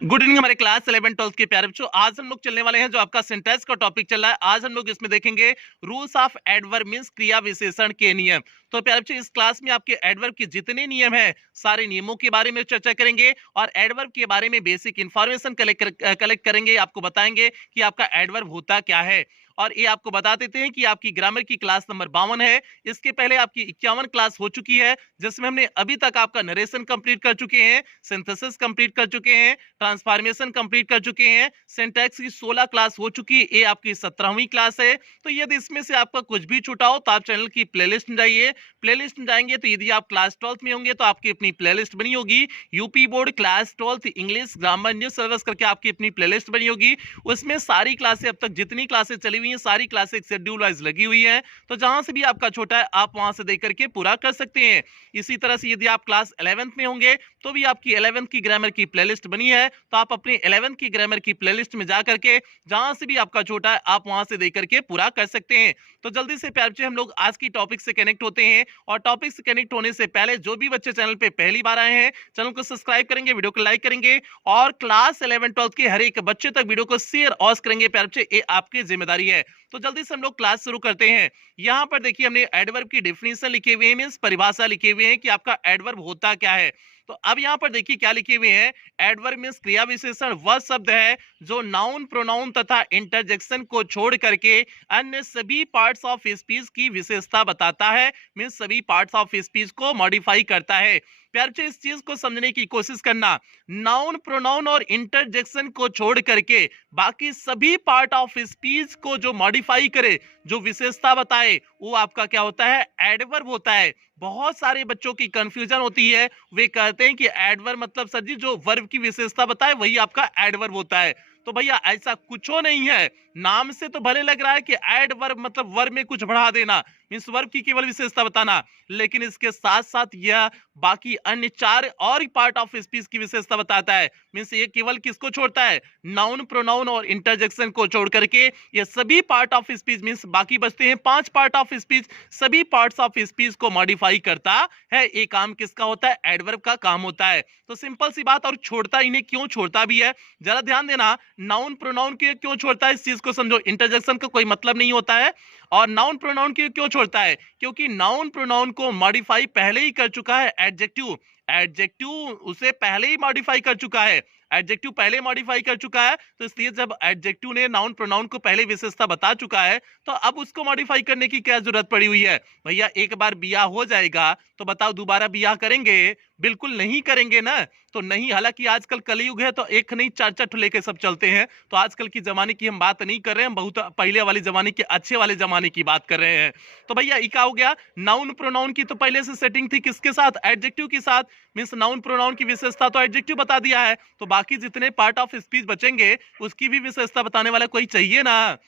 Good evening हमारे class 11 12 के प्यारे बच्चों। आज हम लोग चलने वाले हैं जो आपका सिंटैक्स का टॉपिक चल रहा है। आज हम लोग इसमें देखेंगे रूल्स ऑफ एडवर्ब मींस क्रिया विशेषण के नियम। तो प्यारे बच्चों, इस क्लास में आपके एडवर्ब के जितने नियम हैं सारे नियमों के बारे में चर्चा करेंगे और एडवर्ब के बारे में बेसिक इंफॉर्मेशन कलेक्ट करेंगे। आपको बताएंगे कि आपका एडवर्ब होता क्या है। और ये आपको बता देते हैं कि आपकी ग्रामर की क्लास नंबर 52 है। इसके पहले आपकी 51 क्लास हो चुकी है, जिसमें हमने अभी तक आपका नरेशन कंप्लीट कर चुके हैं, सिंथेसिस कंप्लीट कर चुके हैं, ट्रांसफॉर्मेशन कंप्लीट कर चुके हैं, सिंटैक्स की 16 क्लास हो चुकी है। ये आपकी 17वीं क्लास है। तो यदि इसमें से आपका कुछ भी छूटा हो तो आप चैनल की प्लेलिस्ट में जाइए। प्लेलिस्ट में जाएंगे तो यदि आप क्लास 12 में होंगे तो आपकी अपनी प्लेलिस्ट बनी होगी, UP board class 12 English grammar new syllabus करके आपकी अपनी प्लेलिस्ट बनी होगी। उसमें सारी क्लासें अब तक जितनी क्लासें चली हुई हैं सारी क्लासें शेड्यूल वाइज लगी हुई है। तो जहां से भी आपका छोटा है आप वहां से देख करके पूरा कर सकते हैं। इसी तरह से यदि आप क्लास 11th में होंगे तो भी आपकी 11th की ग्रामर की प्लेलिस्ट बनी है। तो आप अपनी 11th की ग्रामर की प्लेलिस्ट में जा करके जहां से भी आपका छोटा है आप वहां से देख करके पूरा कर सकते हैं। तो जल्दी से प्यार से हम लोग आज की टॉपिक से कनेक्ट होते हैं। और टॉपिक से कनेक्ट होने से पहले जो भी बच्चे चैनल पे पहली बार आए हैं चैनल को सब्सक्राइब करेंगे, वीडियो को लाइक करेंगे और क्लास 11 12 के हर एक बच्चे तक वीडियो को शेयर और करेंगे। प्यार से ये आपकी जिम्मेदारी है। तो जल्दी से हम लोग क्लास शुरू करते हैं। यहां पर देखिए हमने एडवर्ब की डेफिनेशन लिखे हुए हैं, मींस परिभाषा लिखे हुए हैं कि आपका एडवर्ब होता क्या है। तो अब यहां पर देखिए क्या लिखे हुए हैं। एडवर्ब मींस क्रिया विशेषण वह शब्द है जो नाउन प्रोनाउन तथा इंटरजेक्शन को छोड़ करके अन्य सभी पार्ट्स ऑफ स्पीच की विशेषता बताता है, मींस सभी पार्ट्स ऑफ स्पीच को मॉडिफाई करता है। प्यार से इस चीज को समझने की कोशिश करना, नाउन प्रोनाउन और इंटरजेक्शन को छोड़ करके बाकी सभी पार्ट ऑफ स्पीच को जो मॉडिफाई करे, जो विशेषता बताए, वो आपका क्या होता है, एडवर्ब होता है। बहुत सारे बच्चों की कंफ्यूजन होती है, वे कहते हैं कि एडवर्ब मतलब सर जी जो वर्ब की विशेषता बताए वही आपका एडवर्ब होता है। तो भैया ऐसा कुछ नहीं है। नाम से तो भले लग रहा है कि एडवर्ब मतलब वर्ब में कुछ बढ़ा देना, मींस वर्ब की केवल विशेषता बताना, लेकिन इसके साथ साथ यह बाकी अन्य चार और पार्ट ऑफ स्पीच की विशेषता बताता है। मींस ये केवल किसको छोड़ता है, नाउन प्रोनाउन और इंटरजेक्शन को छोड़ करके ये सभी पार्ट ऑफ स्पीच, मींस बाकी बचते हैं 5 पार्ट ऑफ स्पीच, सभी पार्ट्स ऑफ स्पीच को मॉडिफाई करता है। ये काम किसका होता है, एडवर्ब का काम होता है। तो सिंपल सी बात, और छोड़ता इन्हें क्यों छोड़ता भी है जरा ध्यान देना। नाउन प्रोनाउन के क्यों छोड़ता है इस चीज को समझो, इंटरजेक्शन का कोई मतलब नहीं होता है। और नाउन प्रोनाउन के क्यों छोड़ता है, क्योंकि नाउन प्रोनाउन को मॉडिफाई पहले ही कर चुका है एडजेक्टिव। एडजेक्टिव उसे पहले ही मॉडिफाई कर चुका है, एडजेक्टिव पहले मॉडिफाई कर चुका है। तो इसलिए जब एडजेक्टिव ने नाउन प्रोनाउन को पहले विशेषता बता चुका है तो अब उसको मॉडिफाई करने की क्या जरूरत पड़ी हुई है। भैया एक बार बियाह हो जाएगा तो बताओ दोबारा बियाह करेंगे, बिल्कुल नहीं करेंगे ना। तो नहीं, हालांकि आजकल कलयुग है तो एक नहीं चार चार लेके सब चलते हैं। तो आजकल की जमाने की हम बात नहीं कर रहे हैं, बहुत पहले वाले जमाने के अच्छे वाले जमाने की बात कर रहे हैं। तो भैया ये क्या हो गया, नाउन प्रोनाउन की तो पहले से सेटिंग थी किसके साथ, एडजेक्टिव के साथ। मींस नाउन प्रोनाउन की विशेषता तो एडजेक्टिव बता दिया है, तो बाकी जितने पार्ट ऑफ स्पीच बचेंगे उसकी भी विशेषता बताने वाला कोई चाहिए ना।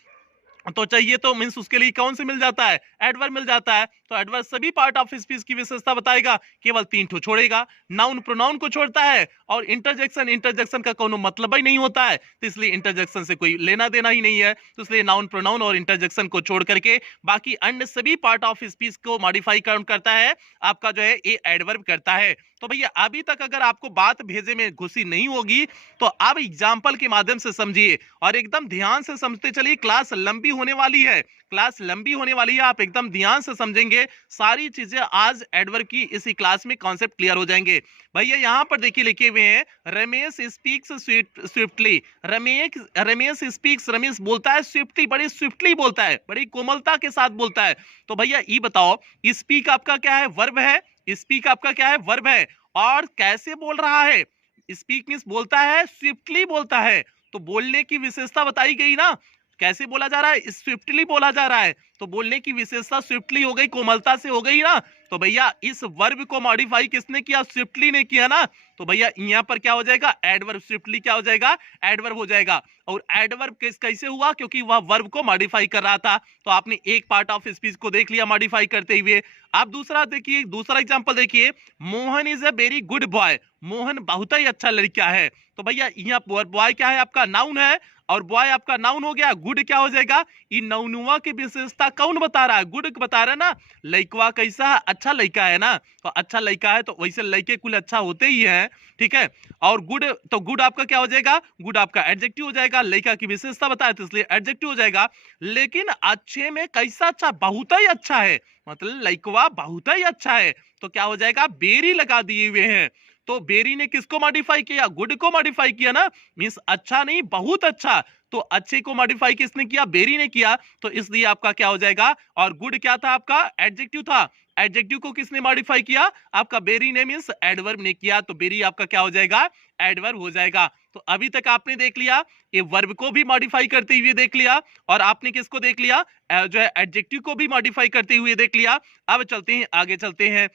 तो चाहिए तो मींस उसके लिए कौन से मिल जाता है, एडवर्ब मिल जाता है। तो एडवर्ब सभी पार्ट ऑफ स्पीच की विशेषता बताएगा, केवल 3 ठो छोड़ेगा। नाउन प्रोनाउन को छोड़ता है और इंटरजेक्शन का कोनो मतलब ही नहीं होता है, तो इसलिए इंटरजेक्शन से कोई लेना देना ही नहीं है। तो इसलिए नाउन प्रोनाउन और इंटरजेक्शन को छोड़ करके बाकी अन्य सभी पार्ट ऑफ स्पीच को मॉडिफाई करता है, आपका जो है ये एडवर्ब करता है। तो भैया अभी तक अगर आपको बात भेजे में घुसी नहीं होगी तो अब एग्जाम्पल के माध्यम से समझिए और एकदम ध्यान से समझते चलिए। क्लास लंबी होने वाली है, क्लास लंबी होने वाली है, आप एकदम ध्यान से समझेंगे सारी चीजें। आज एडवर्ब की इसी क्लास में कॉन्सेप्ट क्लियर हो जाएंगे। भैया यहां पर देखिए लिखे हुए हैं Ramesh speaks swiftly. Ramesh speaks, Ramesh बोलता है स्विफ्टली, बड़ी स्विफ्टली बोलता है, बड़ी कोमलता के साथ बोलता है। तो भैया ये बताओ स्पीक आपका क्या है, वर्ब है। स्पीक आपका क्या है, वर्ब है। और कैसे बोल रहा है, स्पीक मींस बोलता है, स्विफ्टली बोलता है। तो बोलने की विशेषता बताई गई ना, कैसे बोला जा रहा है, स्विफ्टली बोला जा रहा है। तो बोलने की विशेषता स्विफ्टली हो गई, कोमलता से हो गई ना। तो भैया इस वर्ब को मॉडिफाई किसने किया, स्विफ्टली ने किया ना। तो भैया यहां पर क्या हो जाएगा, एडवर्ब। स्विफ्टली क्या हो जाएगा, एडवर्ब हो जाएगा। और एडवर्ब कैसे हुआ, क्योंकि वह वर्ब को मॉडिफाई कर रहा था। तो आपने एक पार्ट ऑफ स्पीच को देख लिया मॉडिफाई करते हुए। आप दूसरा देखिए, दूसरा एग्जांपल देखिए, Mohan is a very good boy. Mohan बहुत ही अच्छा लड़का है। तो भैया यहाँ बॉय क्या है, आपका नाउन है और बॉय आपका नाउन हो गया, गुड क्या हो जाएगा, ये नौनुआ की विशेषता कौन बता रहा है, गुड बता रहा है ना, लइकवा कैसा है, अच्छा लइका है ना, तो अच्छा लइका है तो वैसे लइके कुल अच्छा होते ही है, ठीक है। और गुड, तो गुड आपका क्या हो जाएगा, गुड आपका एडजेक्टिव हो जाएगा, लइका की विशेषता बताया तो इसलिए एडजेक्टिव हो जाएगा। लेकिन अच्छे में कैसा अच्छा, बहुत ही अच्छा है, मतलब लइकवा बहुत ही अच्छा है, तो क्या हो जाएगा, बेरी लगा दिए हुए हैं। तो बेरी ने किसको मॉडिफाई किया, गुड को मॉडिफाई किया ना, मींस अच्छा नहीं बहुत अच्छा, तो अच्छे को मॉडिफाई किसने किया, बेरी ने किया, तो इसलिए आपका क्या हो जाएगा, और गुड क्या था आपका, एडजेक्टिव था, एडजेक्टिव को किसने मॉडिफाई किया, आपका बेरी ने, मींस एडवर्ब ने किया, तो बेरी आपका क्या हो जाएगा, एडवर्ब हो जाएगा। तो अभी तक आपने देख लिया, ये वर्ब को भी मॉडिफाई करते हुए देख लिया, और आपने किसको देख लिया, जो है एडजेक्टिव को भी मॉडिफाई करते हुए देख लिया। अब चलते हैं आगे, चलते हैं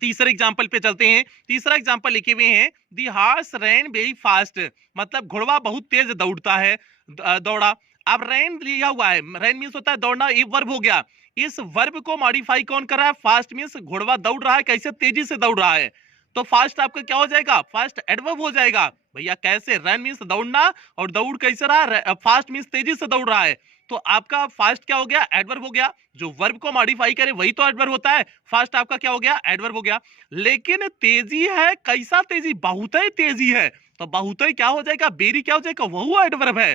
तीसरे एग्जाम्पल पे चलते हैं। तीसरा एग्जाम्पल लिखे हुए हैं, दी हार्स रैन वेरी फास्ट, मतलब घोड़वा बहुत तेज दौड़ता है, दौड़ा। अब रैन लिया हुआ है, रैन मींस होता है दौड़ना, ये वर्ब हो गया, इस वर्ब को मॉडिफाई कौन कर रहा है, फास्ट मींस घोड़वा दौड़ रहा है, कैसे तेजी से दौड़ रहा है, तो फास्ट आपका क्या हो जाएगा, फास्ट एडवर्ब हो जाएगा। भैया कैसे, रन मींस दौड़ना, और दौड़ कैसे रहा, फास्ट मींस तेजी से दौड़ रहा है, तो आपका फास्ट क्या हो गया, एडवर्ब हो गया, जो वर्ब को मॉडिफाई करे वही तो एडवर्ब होता है, फास्ट आपका क्या हो गया, एडवर्ब हो गया। लेकिन तेजी है, कैसा तेजी, बहुत ही तेजी है, तो बहुत ही क्या हो जाएगा, बेरी क्या हो जाएगा, वह एडवर्ब है,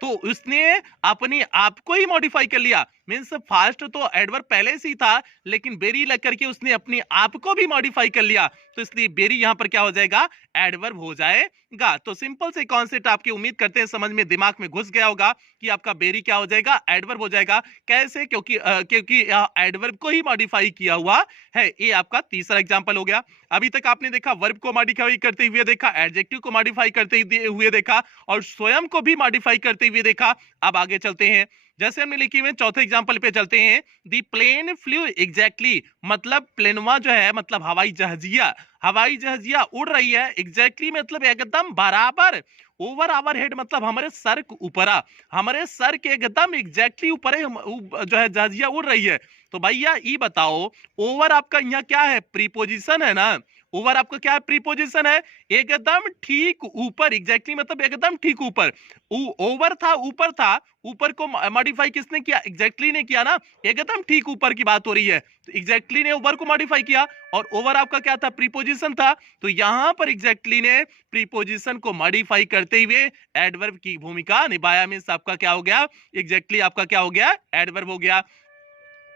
तो उसने अपने आप को ही मॉडिफाई कर लिया, मींस फास्ट तो एडवर्ब पहले से ही था, लेकिन बेरी लग करके उसने अपने आप को भी मॉडिफाई कर लिया, तो इसलिए बेरी यहां पर क्या हो जाएगा, एडवर्ब हो जाएगा। तो सिंपल से कॉन्सेप्ट आपके उम्मीद करते हैं समझ में, दिमाग में घुस गया होगा कि आपका बेरी क्या हो जाएगा, एडवर्ब हो जाएगा। कैसे, क्योंकि एडवर्ब को ही मॉडिफाई किया हुआ है। ये आपका तीसरा एग्जांपल हो गया। अभी तक आपने देखा वर्ब को मॉडिफाई करते हुए देखा, एडजेक्टिव को मॉडिफाई करते हुए देखा, और स्वयं को भी मॉडिफाई करते हुए देखा। अब आगे चलते हैं, जैसे हमने लिखी हुई चौथे एग्जांपल पे चलते हैं। दी प्लेन फ्लू एग्जैक्टली, मतलब प्लेनवा जो है, मतलब हवाई जहाजिया उड़ रही है, एग्जैक्टली मतलब एकदम बराबर, ओवर आवर हेड मतलब हमारे सर के ऊपर, हमारे सर के एकदम एग्जैक्टली ऊपर जो है जहाजिया उड़ रही है। तो भैया ये बताओ, ओवर आपका यहाँ क्या है, प्रीपोजिशन है ना, ओवर आपका क्या है, प्रीपोजिशन है, एकदम ठीक ऊपर, एग्जैक्टली मतलब एकदम ठीक ऊपर, ओवर था, ऊपर को मॉडिफाई किसने किया, एग्जैक्टली ने किया ना, एकदम ठीक ऊपर की बात हो रही है, तो एग्जैक्टली ने ओवर को मॉडिफाई किया, और ओवर आपका क्या था, प्रीपोजिशन था, तो यहां पर एग्जैक्टली ने प्रीपोजिशन को मॉडिफाई करते हुए एडवर्ब की भूमिका निभाया, मींस आपका क्या हो गया, एग्जैक्टली आपका क्या हो गया, एडवर्ब हो गया।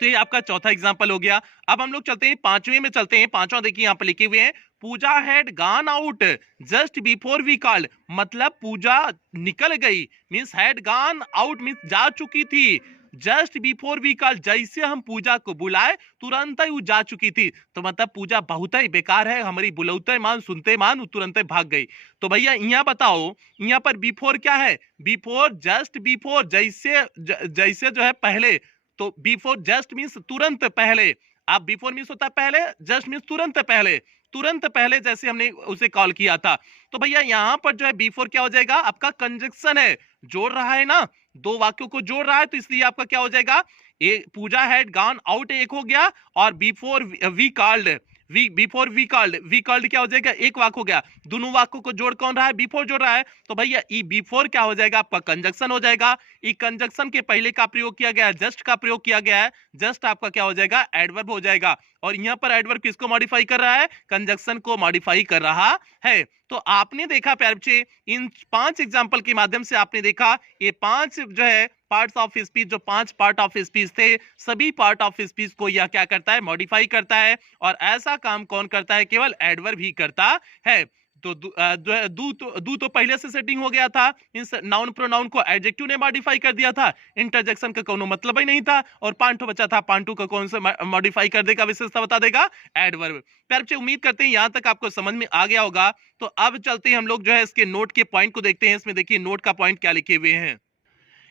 तो ये आपका चौथा एग्जांपल हो गया। अब हम लोग चलते हैं पांचवें में, चलते हैं पांचवा, देखिए यहाँ पे लिखे हुए हैं, Pooja had gone out just before we called, मतलब पूजा निकल गई, means had gone out means जा चुकी थी, जस्ट बिफोर वी कॉल, जैसे हम पूजा को बुलाए तुरंत ही वो जा चुकी थी, तो मतलब पूजा बहुत ही बेकार है, हमारी बुलाते मान सुनते मान तुरंत ही भाग गई। तो भैया यहाँ बताओ, यहाँ पर बिफोर क्या है, बिफोर जस्ट बिफोर, जैसे जो है पहले, तो बिफोर जस्ट मींस तुरंत पहले, आप बिफोर मींस होता है पहले, जस्ट मींस तुरंत पहले जैसे हमने उसे कॉल किया था। तो भैया यहाँ पर जो है बिफोर क्या हो जाएगा, आपका कंजक्शन है, जोड़ रहा है ना, दो वाक्यों को जोड़ रहा है, तो इसलिए आपका क्या हो जाएगा, एक पूजा हैड गॉन आउट एक हो गया, और before we called, before we called क्या हो जाएगा, एक वाक्य हो गया, दोनों वाक्यों को जोड़ कौन रहा है, बिफोर जोड़ रहा है, तो भैया ई बिफोर क्या हो जाएगा, आपका कंजक्शन हो जाएगा, ई कंजक्शन के पहले का प्रयोग किया गया है, जस्ट का प्रयोग किया गया है, जस्ट आपका क्या हो जाएगा, एडवर्ब हो जाएगा, और यहाँ पर एडवर्ब किसको मॉडिफाई कर रहा है, कंजक्शन को मॉडिफाई कर रहा है। तो आपने देखा प्यारे बच्चे, इन 5 एग्जाम्पल के माध्यम से आपने देखा, ये 5 जो है पार्ट्स ऑफ स्पीच, जो 5 पार्ट ऑफ स्पीच थे, सभी पार्ट ऑफ स्पीच को यह क्या करता है, मॉडिफाई करता है, और ऐसा काम कौन करता है, केवल एडवर्ब ही करता है। तो दू तो पहले से सेटिंग हो गया था, इन नाउन प्रोनाउन को एडजेक्टिव ने मॉडिफाई कर दिया था, इंटरजेक्शन का कोनो मतलब ही नहीं था, और पांटू बचा था, पांटू का कौन सा मॉडिफाई कर देगा, विशेषता बता देगा, एडवर्ब। प्यारे बच्चे उम्मीद करते हैं यहां तक आपको समझ में आ गया होगा। तो अब चलते हैं हम लोग जो है इसके नोट के पॉइंट को देखते हैं। इसमें देखिए नोट का पॉइंट क्या लिखे हुए हैं,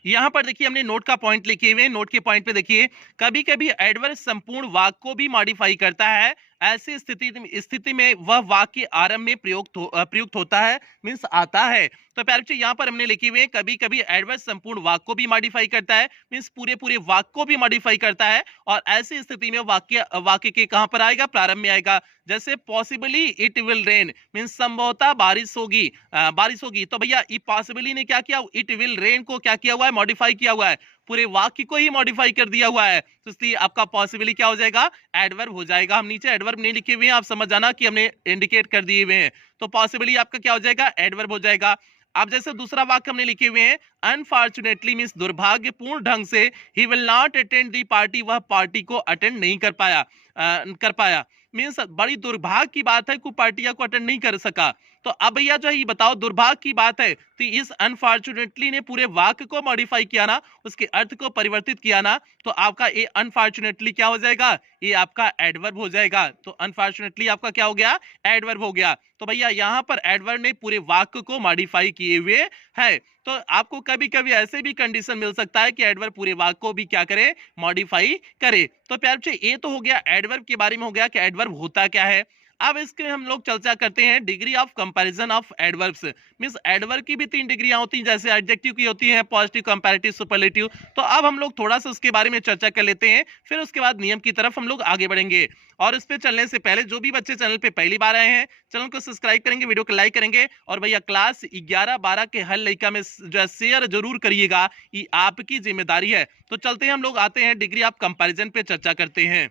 यहां पर देखिए हमने नोट का पॉइंट लिखे हुए हैं। नोट के पॉइंट पे देखिए, कभी कभी एडवर्ब संपूर्ण वाक्य को भी मॉडिफाई करता है, ऐसी स्थिति में वह वाक्य आरंभ में प्रयुक्त होता है, मीन्स आता है। तो प्यारे बच्चों यहाँ पर हमने लिखे हुए हैं कभी कभी एडवर्ब संपूर्ण वाक्य को भी मॉडिफाई करता है, मीन्स पूरे पूरे वाक्य को भी मॉडिफाई करता है, और ऐसी स्थिति में वाक्य के कहां पर आएगा, प्रारंभ में आएगा। जैसे possibly it will rain, means संभवतः बारिश होगी, बारिश होगी। तो भैया पॉसिबली ने क्या किया, इट विल रेन को क्या किया हुआ है, मॉडिफाई किया हुआ है, पूरे वाक्य को ही मॉडिफाई कर दिया हुआ है। तो इसलिए आपका पॉसिबली क्या हो जाएगा, एडवर्ब हो जाएगा। हम नीचे एडवर्ब नहीं लिखे हुए हैं, आप समझ जाना कि हमने इंडिकेट कर दिए हुए हैं। तो पॉसिबली आपका क्या हो जाएगा, एडवर्ब हो जाएगा। अब जैसे दूसरा वाक्य हमने लिखे हुए हैं, अनफॉर्चुनेटली मींस दुर्भाग्यपूर्ण ढंग से, he will not attend the party, वह पार्टी को अटेंड नहीं कर पाया। मींस बड़ी दुर्भाग्य की बात है कि पार्टियां को अटेंड नहीं कर सका। तो अब भैया जो है ये बताओ, दुर्भाग्य की बात है तो इस अनफॉर्चुनेटली ने पूरे वाक्य को मॉडिफाई किया ना, उसके अर्थ को परिवर्तित किया ना, तो आपका ये अनफॉर्चुनेटली क्या हो जाएगा, ये आपका एडवर्ब हो जाएगा। तो अनफॉर्चुनेटली आपका क्या हो गया, एडवर्ब हो गया। तो भैया यहाँ पर एडवर्ब ने पूरे वाक्य को मॉडिफाई किए हुए है। तो आपको कभी कभी ऐसे भी कंडीशन मिल सकता है कि एडवर्ब पूरे वाक्य को भी क्या करे, मॉडिफाई करे। तो प्यारे बच्चे ये तो हो गया एडवर्ब के बारे में, हो गया कि एडवर्ब होता क्या है। अब इसके हम लोग चर्चा करते हैं degree of comparison of adverbs. Means adverb की भी 3 डिग्रियां होती हैं, जैसे एडजेक्टिव की होती है, पॉजिटिव, कंपैरेटिव, सुपरलेटिव। तो अब हम लोग थोड़ा सा उसके बारे में चर्चा कर लेते हैं, फिर उसके बाद नियम की तरफ हम लोग आगे बढ़ेंगे। और इस पे चलने से पहले जो भी बच्चे चैनल पे पहली बार आए हैं, चैनल को सब्सक्राइब करेंगे, वीडियो को लाइक करेंगे, और भैया क्लास 11-12 के हल लइका में जो है शेयर जरूर करिएगा, ये आपकी जिम्मेदारी है। तो चलते हैं हम लोग आते हैं डिग्री ऑफ कंपैरिजन पे चर्चा करते हैं।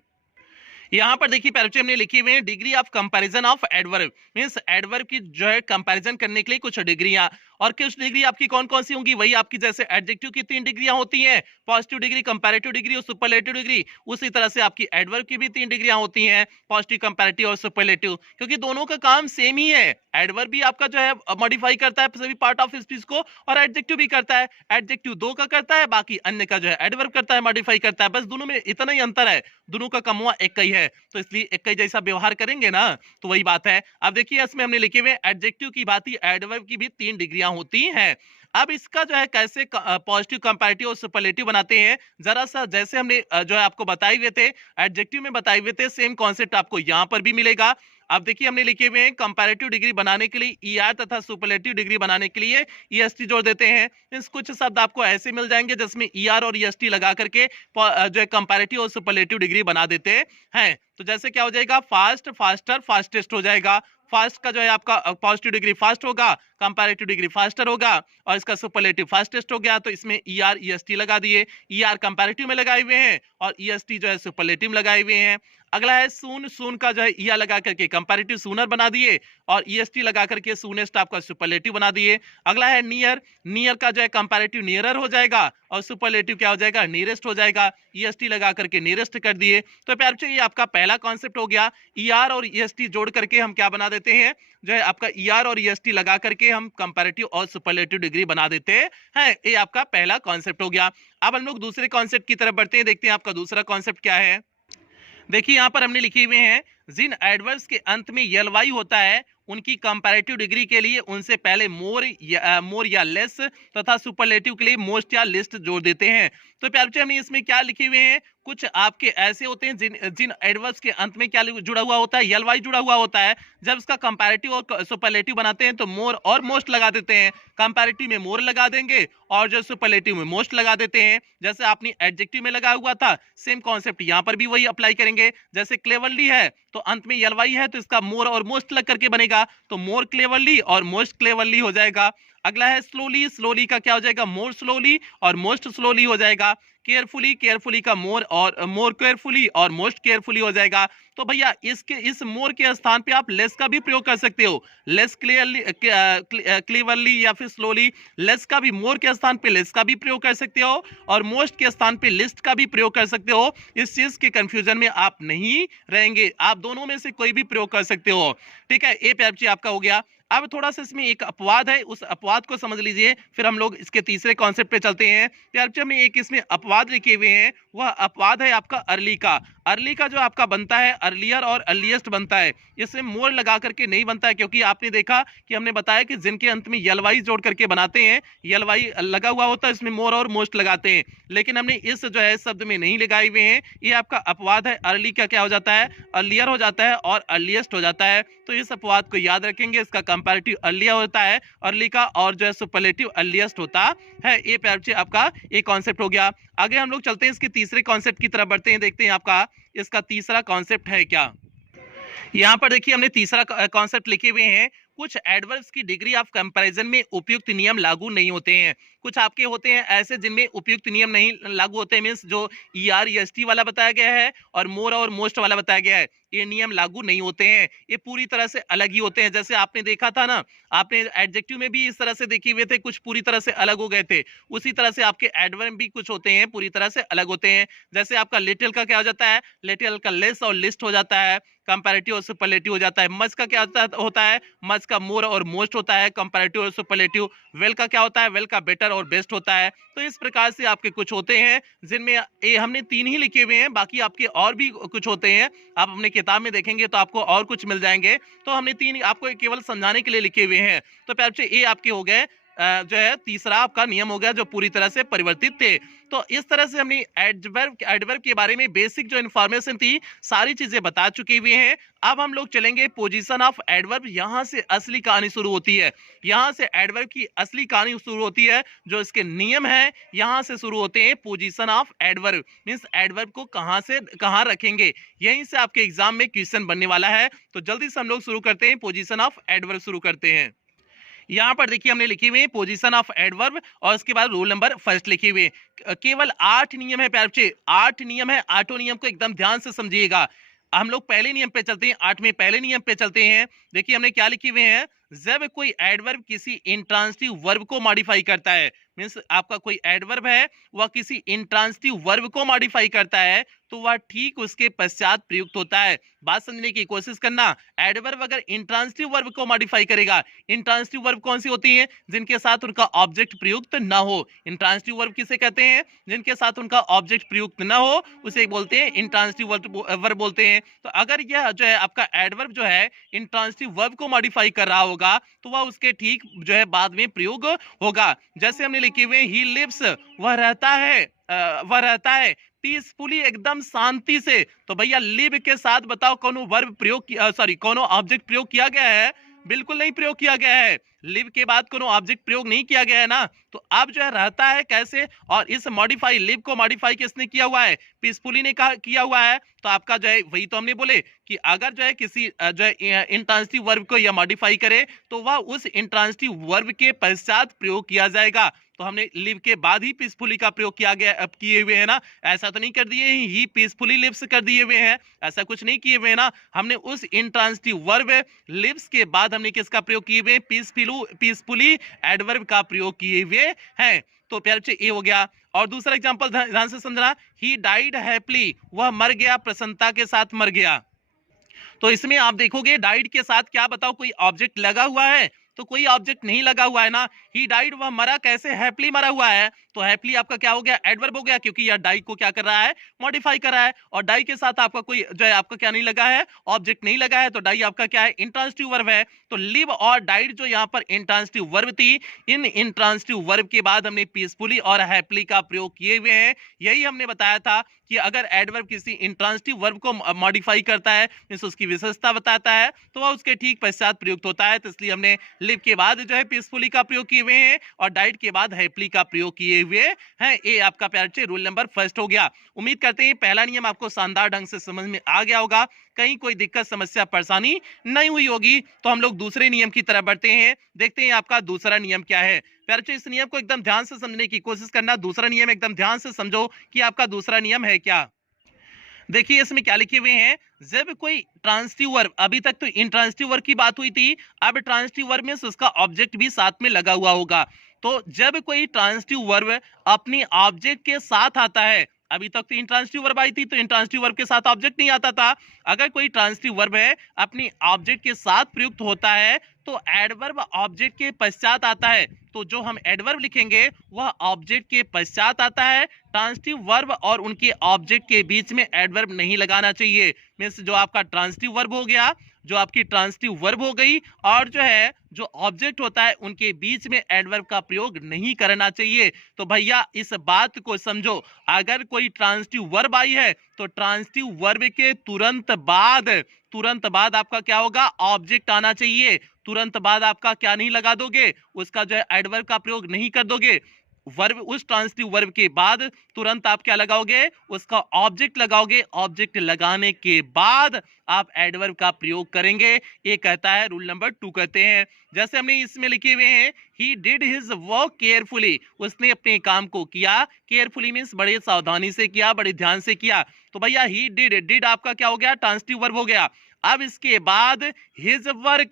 यहाँ पर देखिए प्यारे बच्चे हमने लिखी हुई है degree of comparison of adverb, means adverb की जो है कंपैरिजन करने के लिए कुछ डिग्रियां। और कुछ डिग्री आपकी कौन कौन सी होंगी, वही आपकी जैसे एडजेक्टिव की 3 डिग्रियां होती हैं, पॉजिटिव डिग्री, कंपैरेटिव डिग्री और सुपरलेटिव डिग्री, उसी तरह से आपकी एडवर्ब की भी 3 डिग्रियां होती हैं, पॉजिटिव, कंपैरेटिव और सुपरलेटिव। क्योंकि दोनों का काम सेम ही है। एडवर्ब भी आपका जो है मॉडिफाई करता है सभी पार्ट ऑफ स्पीच को, और एडजेक्टिव भी करता है। एडजेक्टिव 2 का करता है, बाकी अन्य का जो है एडवर्ब करता है, मॉडिफाई करता है। बस दोनों में इतना ही अंतर है, दोनों का कमुआ एक ही है। तो इसलिए एक ही जैसा व्यवहार करेंगे ना, तो वही बात है। अब देखिए इसमें हमने लिखे हुए एडजेक्टिव की बात ही एडवर्ब की भी 3 डिग्रियां होती हैं। अब इसका जो है कैसे पॉजिटिव, कंपैरेटिव और सुपरलेटिव बनाते हैं, जरा सा जैसे हमने जो है आपको बताए हुए थे, एडजेक्टिव में बताए हुए थे, सेम कॉन्सेप्ट आपको यहाँ पर भी मिलेगा। अब देखिए हमने लिखे हुए हैं कंपैरेटिव डिग्री बनाने के लिए ईआर तथा सुपरलेटिव डिग्री बनाने के लिए ईएसटी जोड़ देते हैं। मींस कुछ शब्द आपको ऐसे मिल जाएंगे जिसमें ईआर और ईएसटी लगा करके जो है कंपैरेटिव और सुपरलेटिव डिग्री बना देते हैं। तो जैसे क्या हो जाएगा, फास्ट, फास्टर, फास्टेस्ट हो जाएगा। फास्ट का जो है आपका पॉजिटिव डिग्री फास्ट होगा, कंपैरेटिव डिग्री फास्टर होगा, और इसका सुपरलेटिव फास्टेस्ट हो गया। तो इसमें ईआर ईएसटी लगा दिए, ईआर कंपैरेटिव में लगाए हुए हैं और ईएसटी जो है सुपरलेटिव लगाए हुए हैं। अगला है सून, सून का जो है ईआर लगा करके कंपैरेटिव सूनर बना दिए, और ईएसटी लगा करके सूनेस्ट आपका सुपरलेटिव बना दिए। अगला है नियर, नियर का जो है कंपैरेटिव नियरर हो जाएगा, और सुपरलेटिव क्या हो जाएगा, नियरेस्ट हो जाएगा, ईएसटी लगा करके नियरेस्ट कर दिए। तो प्यारे बच्चों ये आपका पहला कॉन्सेप्ट हो गया। ईआर और ईएसटी जोड़ करके हम क्या बना देते हैं, जो है आपका ईआर और ईएसटी लगा करके हम कंपैरेटिव और सुपरलेटिव डिग्री बना देते हैं। ये आपका पहला कॉन्सेप्ट हो गया। अब हम लोग दूसरे कॉन्सेप्ट की तरफ बढ़ते हैं, देखते हैं आपका दूसरा कॉन्सेप्ट क्या है। देखिए यहाँ पर हमने लिखे हुए हैं, जिन एडवर्ब्स के अंत में यल होता है उनकी कंपैरेटिव डिग्री के लिए उनसे पहले मोर या लेस तथा सुपरलेटिव के लिए मोस्ट या लिस्ट जोड़ देते हैं। तो प्यारे बच्चे हमने इसमें क्या लिखे हुए हैं, कुछ आपके ऐसे होते हैं जिन एडवर्ब्स के अंत में क्या जुड़ा हुआ होता है, यल जुड़ा हुआ होता है। जब इसका कंपैरेटिव और सुपरलेटिव बनाते हैं तो मोर और मोस्ट लगा देते हैं। कंपैरेटिव में मोर लगा देंगे और जो सुपरलेटिव में मोस्ट लगा देते हैं। जैसे आपने एडजेक्टिव में लगा हुआ था, सेम कॉन्सेप्ट यहाँ पर भी वही अप्लाई करेंगे। जैसे क्लेवरली है तो अंत में यल है तो इसका मोर और मोस्ट लग करके बनेगा, तो मोर क्लेवरली और मोस्ट क्लेवरली हो जाएगा। अगला है स्लोली, स्लोली का क्या हो जाएगा, मोर स्लोली और मोस्ट स्लोली हो जाएगा। केयरफुली, केयरफुली का मोर और मोर केयरफुली और मोस्ट केयरफुली हो जाएगा। तो भैया इस मोर के स्थान पे आप लेस का भी प्रयोग कर सकते हो, लेस क्लियरली, क्लीवरली या फिर स्लोली। लेस का भी मोर के स्थान पे लेस का भी प्रयोग कर सकते हो, और मोस्ट के स्थान पे लिस्ट का भी प्रयोग कर सकते हो। इस चीज के कंफ्यूजन में आप नहीं रहेंगे, आप दोनों में से कोई भी प्रयोग कर सकते हो। ठीक है, ए पैप्ची आपका हो गया। अब थोड़ा सा इसमें एक अपवाद है, उस अपवाद को समझ लीजिए, फिर हम लोग इसके तीसरे कॉन्सेप्ट पे चलते हैं। प्यारे में एक इसमें अपवाद लिखे हुए हैं, वह अपवाद है आपका अर्ली का। अर्ली का जो आपका बनता है अर्लियर और अर्लीस्ट बनता है, इसमें मोर लगा करके नहीं बनता है, क्योंकि आपने देखा कि हमने बताया कि जिनके अंत में यलवाई जोड़ करके बनाते हैं, यलवाई लगा हुआ होता है, इसमें मोर और मोस्ट लगाते हैं, लेकिन हमने इस जो है शब्द में नहीं लगाए हुए हैं। ये आपका अपवाद है। अर्ली का क्या हो जाता है, अर्लियर हो जाता है और अर्लीस्ट हो जाता है। तो इस अपवाद को याद रखेंगे। इसका कंपैरेटिव अर्लियर होता है अर्ली का, और जो है सुपरलेटिव अर्लीस्ट होता है। ये प्यार बच्चे आपका एक कॉन्सेप्ट हो गया। आगे हम लोग चलते हैं, इसके तीसरे कॉन्सेप्ट की तरफ बढ़ते हैं, देखते हैं आपका इसका तीसरा कॉन्सेप्ट है क्या। यहाँ पर देखिए हमने तीसरा कॉन्सेप्ट लिखे हुए हैं, कुछ एडवर्ब्स की डिग्री ऑफ कंपैरिजन में उपयुक्त नियम लागू नहीं होते हैं। कुछ आपके होते हैं ऐसे जिनमें उपयुक्त नियम नहीं लागू होते हैं, मींस जो ER EST वाला बताया गया है और मोर और मोस्ट वाला बताया गया है, ये नियम लागू नहीं होते हैं, ये पूरी तरह से अलग ही होते हैं। जैसे आपने देखा था ना, आपने एडजेक्टिव में भी इस तरह से देखे हुए थे, कुछ पूरी तरह से अलग हो गए थे, उसी तरह से आपके एडवर्ब भी कुछ होते हैं पूरी तरह से अलग होते हैं। जैसे आपका लिटिल का क्या हो जाता है, लिटिल का लेस और लिस्ट हो जाता है, कंपैरेटिव और सुपरलेटिव हो जाता है। मच का क्या होता है, मच का मोर और मोस्ट होता है, कंपैरेटिव और सुपरलेटिव। वेल का क्या होता है, वेल का बेटर और बेस्ट होता है। तो इस प्रकार से आपके कुछ होते हैं जिनमें ये हमने 3 ही लिखे हुए हैं, बाकी आपके और भी कुछ होते हैं। आप अपने किताब में देखेंगे तो आपको और कुछ मिल जाएंगे, तो हमने 3 आपको केवल समझाने के लिए लिखे हुए हैं। तो प्यार बच्चे ये आपके हो गए जो है तीसरा आपका नियम हो गया, जो पूरी तरह से परिवर्तित थे। तो इस तरह से हमने एडवर्ब के बारे में बेसिक जो इन्फॉर्मेशन थी सारी चीजें बता चुके हुए हैं। अब हम लोग चलेंगे पोजीशन ऑफ एडवर्ब। यहां से असली कहानी शुरू होती है, यहां से एडवर्ब की असली कहानी शुरू होती है। जो इसके नियम है यहां से शुरू होते हैं। Position of adverb means adverb को कहां से कहां रखेंगे, यहीं से आपके एग्जाम में क्वेश्चन बनने वाला है। तो जल्दी से हम लोग शुरू करते हैं, पोजीशन ऑफ एडवर्ब शुरू करते हैं। यहाँ पर देखिए हमने लिखे हुए पोजीशन ऑफ एडवर्ब और उसके बाद रूल नंबर फर्स्ट लिखे हुए। केवल 8 नियम है प्यारे बच्चे, 8 नियम है। 8 नियम को एकदम ध्यान से समझिएगा। हम लोग पहले नियम पे चलते हैं, 8वें पहले नियम पे चलते हैं। देखिए हमने क्या लिखे हुए हैं, जब कोई एडवर्ब किसी इंट्रांसिटिव वर्ब को मॉडिफाई करता है, मींस आपका कोई एडवर्ब है वह किसी इंट्रांसिटिव वर्ब को मॉडिफाई करता है, तो वह ठीक उसके पश्चात प्रयुक्त होता है। बात समझने की कोशिश करना, एडवर्ब अगर इंट्रांसिटिव वर्ब को मॉडिफाई करेगा, इंट्रांसिटिव वर्ब कौन सी होती हैं, जिनके साथ उनका ऑब्जेक्ट प्रयुक्त ना हो। इंट्रांसिटिव वर्ब किसे कहते हैं, जिनके साथ उनका ऑब्जेक्ट प्रयुक्त ना हो, उसे बोलते हैं इंट्रांसिटिव वर्ब बोलते हैं। तो अगर यह जो है आपका एडवर्ब जो है इंट्रांसिटिव वर्ब को मॉडिफाई कर रहा होगा, तो वह उसके ठीक जो है बाद में प्रयोग होगा। जैसे हमने लिखे हुए ही लिव्स, वह रहता है, वह रहता है पीसफुली, एकदम शांति से। तो भैया लिव के साथ बताओ कोनो वर्ब प्रयोग किया, सॉरी कोनो ऑब्जेक्ट प्रयोग किया गया है, बिल्कुल नहीं प्रयोग किया गया है। लिव के बाद कोनो ऑब्जेक्ट प्रयोग नहीं किया गया है ना। तो अब जो है रहता है कैसे, और इस मॉडिफाई लिव को मॉडिफाई किसने किया हुआ है, पीसफुली ने किया हुआ है। तो आपका जो है वही तो हमने बोले कि अगर जो है किसी जो है इंट्रांसिटिव वर्ब को यह मॉडिफाई करे, तो वह उस इंट्रांसिटिव वर्ब के पश्चात प्रयोग किया जाएगा। तो हमने लिव के बाद ही पीसफुली का प्रयोग किया गया, अब किए हुए हैं ना। ऐसा तो नहीं कर दिए ही पीसफुली लिव्स कर दिए हुए हैं, ऐसा कुछ नहीं किए हुए हैं ना। हमने उस इंट्रांसिटिव वर्ब लिव्स के बाद हमने किसका प्रयोग किए हुए, पीसफुली एडवर्ब का प्रयोग किए हुए हैं। तो प्यारे बच्चे ये हो गया। और दूसरा एग्जांपल ध्यान से समझना, ही डाइड हैप्पीली, वह मर गया प्रसन्नता के साथ मर गया। तो इसमें आप देखोगे डाइड के साथ क्या बताओ, कोई ऑब्जेक्ट लगा हुआ है, तो कोई ऑब्जेक्ट नहीं लगा हुआ है ना। ही डाइड, वह मरा कैसे, हैप्पीली मरा हुआ है। तो हैप्पीली आपका क्या हो गया, एडवर्ब हो गया, क्योंकि यह डाई को क्या कर रहा है, मॉडिफाई कर रहा है। और डाई के साथ आपका कोई जो है आपका क्या नहीं लगा है, ऑब्जेक्ट नहीं लगा है, तो डाई आपका क्या है, इंट्रांसिटिव वर्ब है। तो लिव और डाइड जो यहाँ पर इंट्रांसिटिव वर्ब थी, इन इंट्रांसिटिव वर्ब के बाद हमने पीसफुली और हैप्पीली का प्रयोग किए हुए हैं। यही हमने बताया था कि अगर एडवर्ब किसी इंट्रांसिटिव वर्ब को मॉडिफाई करता है, मींस उसकी विशेषता बताता है, तो वह उसके ठीक पश्चात प्रयुक्त होता है। तो इसलिए हमने लिव के बाद जो है पीसफुली का प्रयोग किए हुए हैं और डाइड के बाद हैप्पीली का प्रयोग किए हुए हैं। ये आपका प्यारे बच्चे रूल नंबर फर्स्ट हो गया। उम्मीद करते हैं पहला नियम आपको शानदार ढंग से समझ में आ गया होगा, कहीं कोई दिक्कत समस्या परेशानी नहीं हुई होगी। तो हम लोग दूसरे नियम की तरफ बढ़ते हैं, देखते हैं आपका दूसरा नियम क्या है। प्यारे बच्चे इस नियम को एकदम ध्यान से समझने की कोशिश करना, दूसरा नियम एकदम ध्यान से समझो कि आपका दूसरा नियम है क्या। देखिए इसमें क्या लिखे हुए हैं, जब कोई ट्रांसिटिव वर्ब, अभी तक तो इंट्रांसिटिव वर्ब की बात हुई थी, अब ट्रांसिटिव वर्ब में उसका ऑब्जेक्ट भी साथ में लगा हुआ होगा। तो जब कोई ट्रांसिटिव वर्ब अपने ऑब्जेक्ट के साथ आता है, अभी तक तो इंट्रांसिटिव वर्ब आई थी तो इंट्रांसिटिव वर्ब के साथ ऑब्जेक्ट नहीं आता था। अगर कोई ट्रांसिटिव वर्ब है अपनी ऑब्जेक्ट के साथ प्रयुक्त होता है, तो एडवर्ब ऑब्जेक्ट के पश्चात आता है। तो जो हम एडवर्ब लिखेंगे वह ऑब्जेक्ट के पश्चात आता है। ट्रांजिटिव वर्ब और उनके ऑब्जेक्ट के बीच में एडवर्ब नहीं लगाना चाहिए। मींस जो आपका ट्रांजिटिव वर्ब हो गया, जो आपकी ट्रांजिटिव वर्ब हो गई, और जो है जो ऑब्जेक्ट होता है उनके बीच में एडवर्ब का प्रयोग नहीं करना चाहिए। तो भैया इस बात को समझो, अगर कोई ट्रांजिटिव वर्ब आई है तो ट्रांजिटिव वर्ब के तुरंत बाद आपका क्या होगा, ऑब्जेक्ट आना चाहिए। तुरंत बाद आपका क्या नहीं लगा दोगे, उसका जो है एडवर्ब का प्रयोग नहीं कर दोगे। वर्ब, उस ट्रांजिटिव वर्ब के बाद तुरंत आप क्या लगाओगे, उसका ऑब्जेक्ट लगाओगे। ऑब्जेक्ट लगाने के बाद आप एडवर्ब का प्रयोग करेंगे। ये कहता है रूल नंबर 2 कहते हैं। जैसे हमने इसमें लिखे हुए हैं, he did his work carefully, उसने अपने काम को किया। केयरफुली मींस बड़े सावधानी से किया, बड़े ध्यान से किया। तो भैया ही डिड आपका क्या हो गया, ट्रांजिटिव वर्ब हो गया। अब इसके बाद हिज वर्क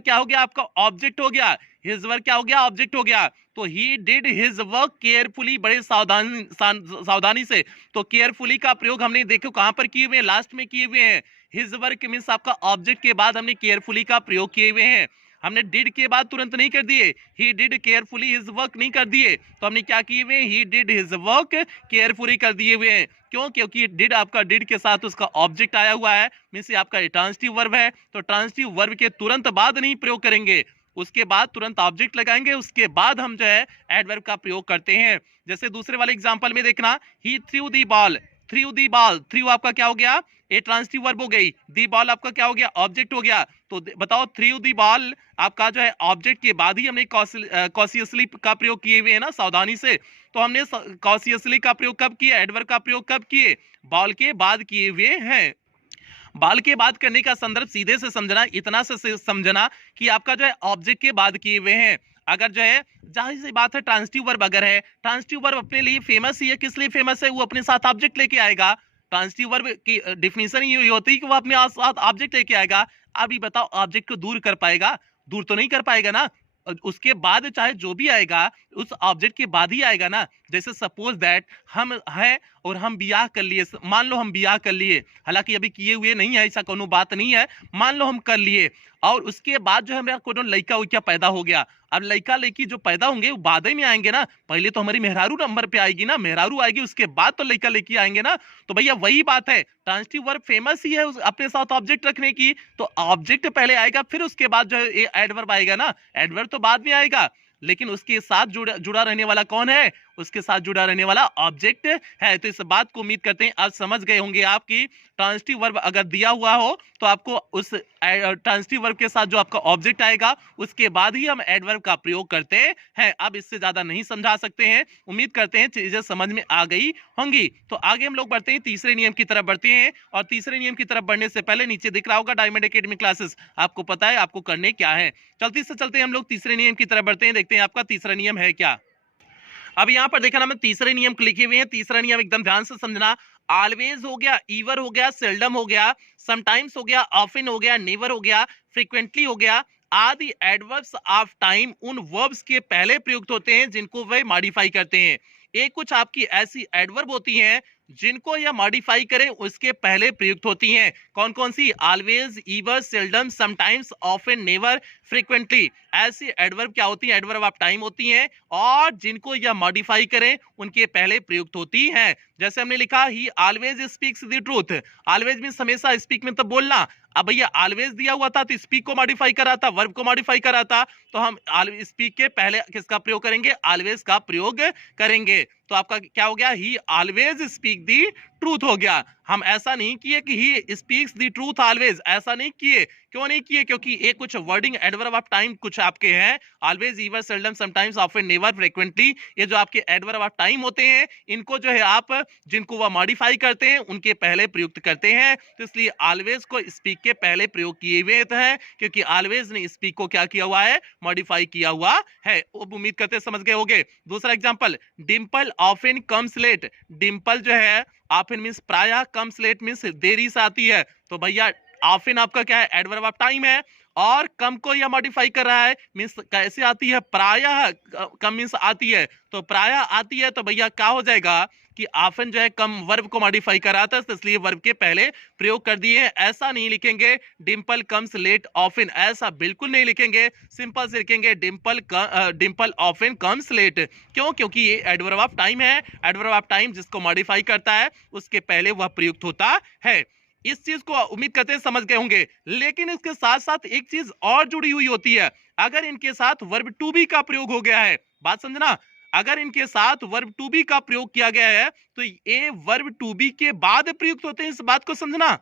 क्या हो गया, आपका ऑब्जेक्ट हो गया। हिज वर्क क्या हो गया, ऑब्जेक्ट हो गया। तो he did his work carefully, बड़े सावधानी से। तो केयरफुली का प्रयोग हमने देखो कहां पर किए हुए हैं, लास्ट में किए हुए हैं। हिज वर्क मींस आपका ऑब्जेक्ट के बाद हमने केयरफुली का प्रयोग किए हुए हैं। हमने डिड के बाद तुरंत नहीं कर दिए, he did carefully his work नहीं कर दिए, तो हमने क्या किए हुए, he did his work carefully कर दिए हुए हैं। क्यों, क्योंकि डिड आपका डिड के साथ उसका ऑब्जेक्ट आया हुआ है, मींस आपका ट्रांजिटिव वर्ब है। तो ट्रांजिटिव वर्ब के तुरंत बाद नहीं प्रयोग करेंगे, उसके बाद तुरंत ऑब्जेक्ट लगाएंगे, उसके बाद हम जो है एडवर्ब का प्रयोग करते हैं। जैसे दूसरे वाले एग्जांपल में देखना, ही थ्रू दी बॉल, थ्रू आपका क्या हो गया, ए ट्रांजिटिव वर्ब हो गई। दी बॉल आपका क्या हो गया, ऑब्जेक्ट हो गया। तो बताओ थ्रू दी बॉल आपका जो है ऑब्जेक्ट के बाद ही हमने कॉशियसली का प्रयोग किए हुए हैं ना, सावधानी से। तो हमने कॉशियसली का प्रयोग कब किया, एडवर्ब का प्रयोग कब किए, बॉल के बाद किए हुए हैं। बाल के बाद करने का संदर्भ सीधे से समझना, इतना से समझना कि आपका जो है ऑब्जेक्ट के बाद किए हुए हैं। अगर जो है जाहिर सी बात है, ट्रांजिटिव वर्ब अगर है, ट्रांजिटिव वर्ब अपने लिए फेमस ही है। किस लिए फेमस है, वो अपने साथ ऑब्जेक्ट लेके आएगा। ट्रांजिटिव वर्ब की डेफिनेशन ही होती है कि वो अपने साथ ऑब्जेक्ट लेके आएगा। अभी बताओ ऑब्जेक्ट को दूर कर पाएगा, दूर तो नहीं कर पाएगा ना। उसके बाद चाहे जो भी आएगा उस ऑब्जेक्ट के बाद ही आएगा ना। जैसे सपोज दैट हम हैं और हम बियाह कर लिए, मान लो हम बियाह कर लिए, हालांकि अभी किए हुए नहीं है, ऐसा कोनो बात नहीं है, मान लो हम कर लिए, और उसके बाद जो है हमारा कोनो लड़का उइका पैदा हो गया। अब लड़का लड़की जो पैदा होंगे वो बाद में आएंगे ना, पहले तो हमारी मेहरारू नंबर पे आएगी ना, मेहरारू आएगी, उसके बाद तो लड़का लड़की आएंगे ना। तो भैया वही बात है, ट्रांजिटिव वर्ब फेमस ही है अपने साथ ऑब्जेक्ट रखने की। तो ऑब्जेक्ट पहले आएगा, फिर उसके बाद जो है एडवर्ब आएगा ना। एडवर्ब तो बाद में आएगा, लेकिन उसके साथ जुड़ा रहने वाला कौन है, उसके साथ जुड़ा रहने वाला ऑब्जेक्ट है। तो इस बात को उम्मीद करते हैं आज समझ गए होंगे आप कि ट्रांजिटिव वर्ब अगर दिया हुआ हो तो आपको उस ट्रांजिटिव वर्ब के साथ जो आपका ऑब्जेक्ट आएगा उसके बाद ही हम एडवर्ब का प्रयोग करते हैं। अब इससे ज्यादा नहीं समझा सकते हैं। उम्मीद करते हैं चीजें समझ में आ गई होंगी। तो आगे हम लोग बढ़ते हैं, तीसरे नियम की तरफ बढ़ते हैं। और तीसरे नियम की तरफ बढ़ने से पहले नीचे दिख रहा होगा डायमंड एकेडमी क्लासेस, आपको पता है आपको करने क्या है। चलते हम लोग तीसरे नियम की तरफ बढ़ते हैं, देखते हैं आपका तीसरा नियम है क्या। अब यहां पर देखा ना, मैं तीसरे नियम लिखे हुए हैं। तीसरा नियम एकदम ध्यान से समझना। ऑलवेज हो गया, ईवर हो गया, सेल्डम हो गया, समटाइम्स हो गया, ऑफन हो गया, नेवर हो गया, फ्रीक्वेंटली हो गया, आदि एडवर्ब्स ऑफ टाइम उन वर्ब्स के पहले प्रयुक्त होते हैं जिनको वे मॉडिफाई करते हैं। एक कुछ आपकी ऐसी एडवर्ब होती हैं जिनको यह मॉडिफाई करें उसके पहले प्रयुक्त होती हैं। कौन कौन सी, always, ever, seldom, sometimes, often, never, frequently. ऐसी एडवर्ब क्या होती है, एडवर्ब ऑफ टाइम होती हैं, और जिनको यह मॉडिफाई करें उनके पहले प्रयुक्त होती हैं। जैसे हमने लिखा, ही always speaks the truth. Always means हमेशा, स्पीक में तो बोलना। अब भैया ऑलवेज दिया हुआ था तो स्पीक को मॉडिफाई करा था, वर्ब को मॉडिफाई करा था, तो हम स्पीक के पहले किसका प्रयोग करेंगे, ऑलवेज का प्रयोग करेंगे। तो आपका क्या हो गया, ही ऑलवेज स्पीक दी ट्रूथ हो गया। हम ऐसा नहीं किए कि he speaks the truth always, ऐसा नहीं किए। क्यों नहीं किए, क्योंकि ये कुछ वर्डिंग एडवर्ब ऑफ टाइम कुछ आपके हैं, always, ever, seldom, sometimes, often, never, frequently. ये जो आपके एडवर्ब ऑफ टाइम होते हैं इनको जो है आप जिनको वह मॉडिफाई करते हैं उनके पहले प्रयुक्त करते हैं। तो इसलिए ऑलवेज को स्पीक के पहले प्रयोग किए हुए हैं, क्योंकि ऑलवेज ने स्पीक को क्या किया हुआ है, मॉडिफाई किया हुआ है। उम्मीद करते समझ गए होंगे। दूसरा example, Dimple often comes late. Dimple जो है ऑफन मींस प्रायः, कम्स लेट मींस देरी से आती है। तो भैया ऑफन आपका क्या है, एडवर्ब ऑफ टाइम है, और कम को यह मॉडिफाई कर रहा है, मीन्स कैसे आती है, प्रायः कम मीन्स आती है, तो प्रायः आती है तो भैया क्या हो जाएगा कि ऑफन जो है कम वर्ब को मॉडिफाई कराता है, तो इसलिए वर्ब के पहले प्रयोग कर दिए हैं। ऐसा नहीं लिखेंगे डिंपल कम्स लेट ऑफन, ऐसा बिल्कुल नहीं लिखेंगे, सिंपल से लिखेंगे डिंपल ऑफन कम्स लेट। क्यों? क्योंकि ये एडवर्ब ऑफ टाइम है, एडवर्ब ऑफ टाइम जिसको मॉडिफाई करता है उसके पहले वह प्रयुक्त होता है। इस चीज को उम्मीद करते हैं समझ गए होंगे, लेकिन इसके साथ साथ एक चीज और जुड़ी हुई होती है। अगर इनके साथ वर्ब टू बी का प्रयोग हो गया है, बात समझना, अगर इनके साथ वर्ब टू बी का प्रयोग किया गया है तो ये वर्ब टू बी के बाद प्रयुक्त होते हैं, इस बात को समझना।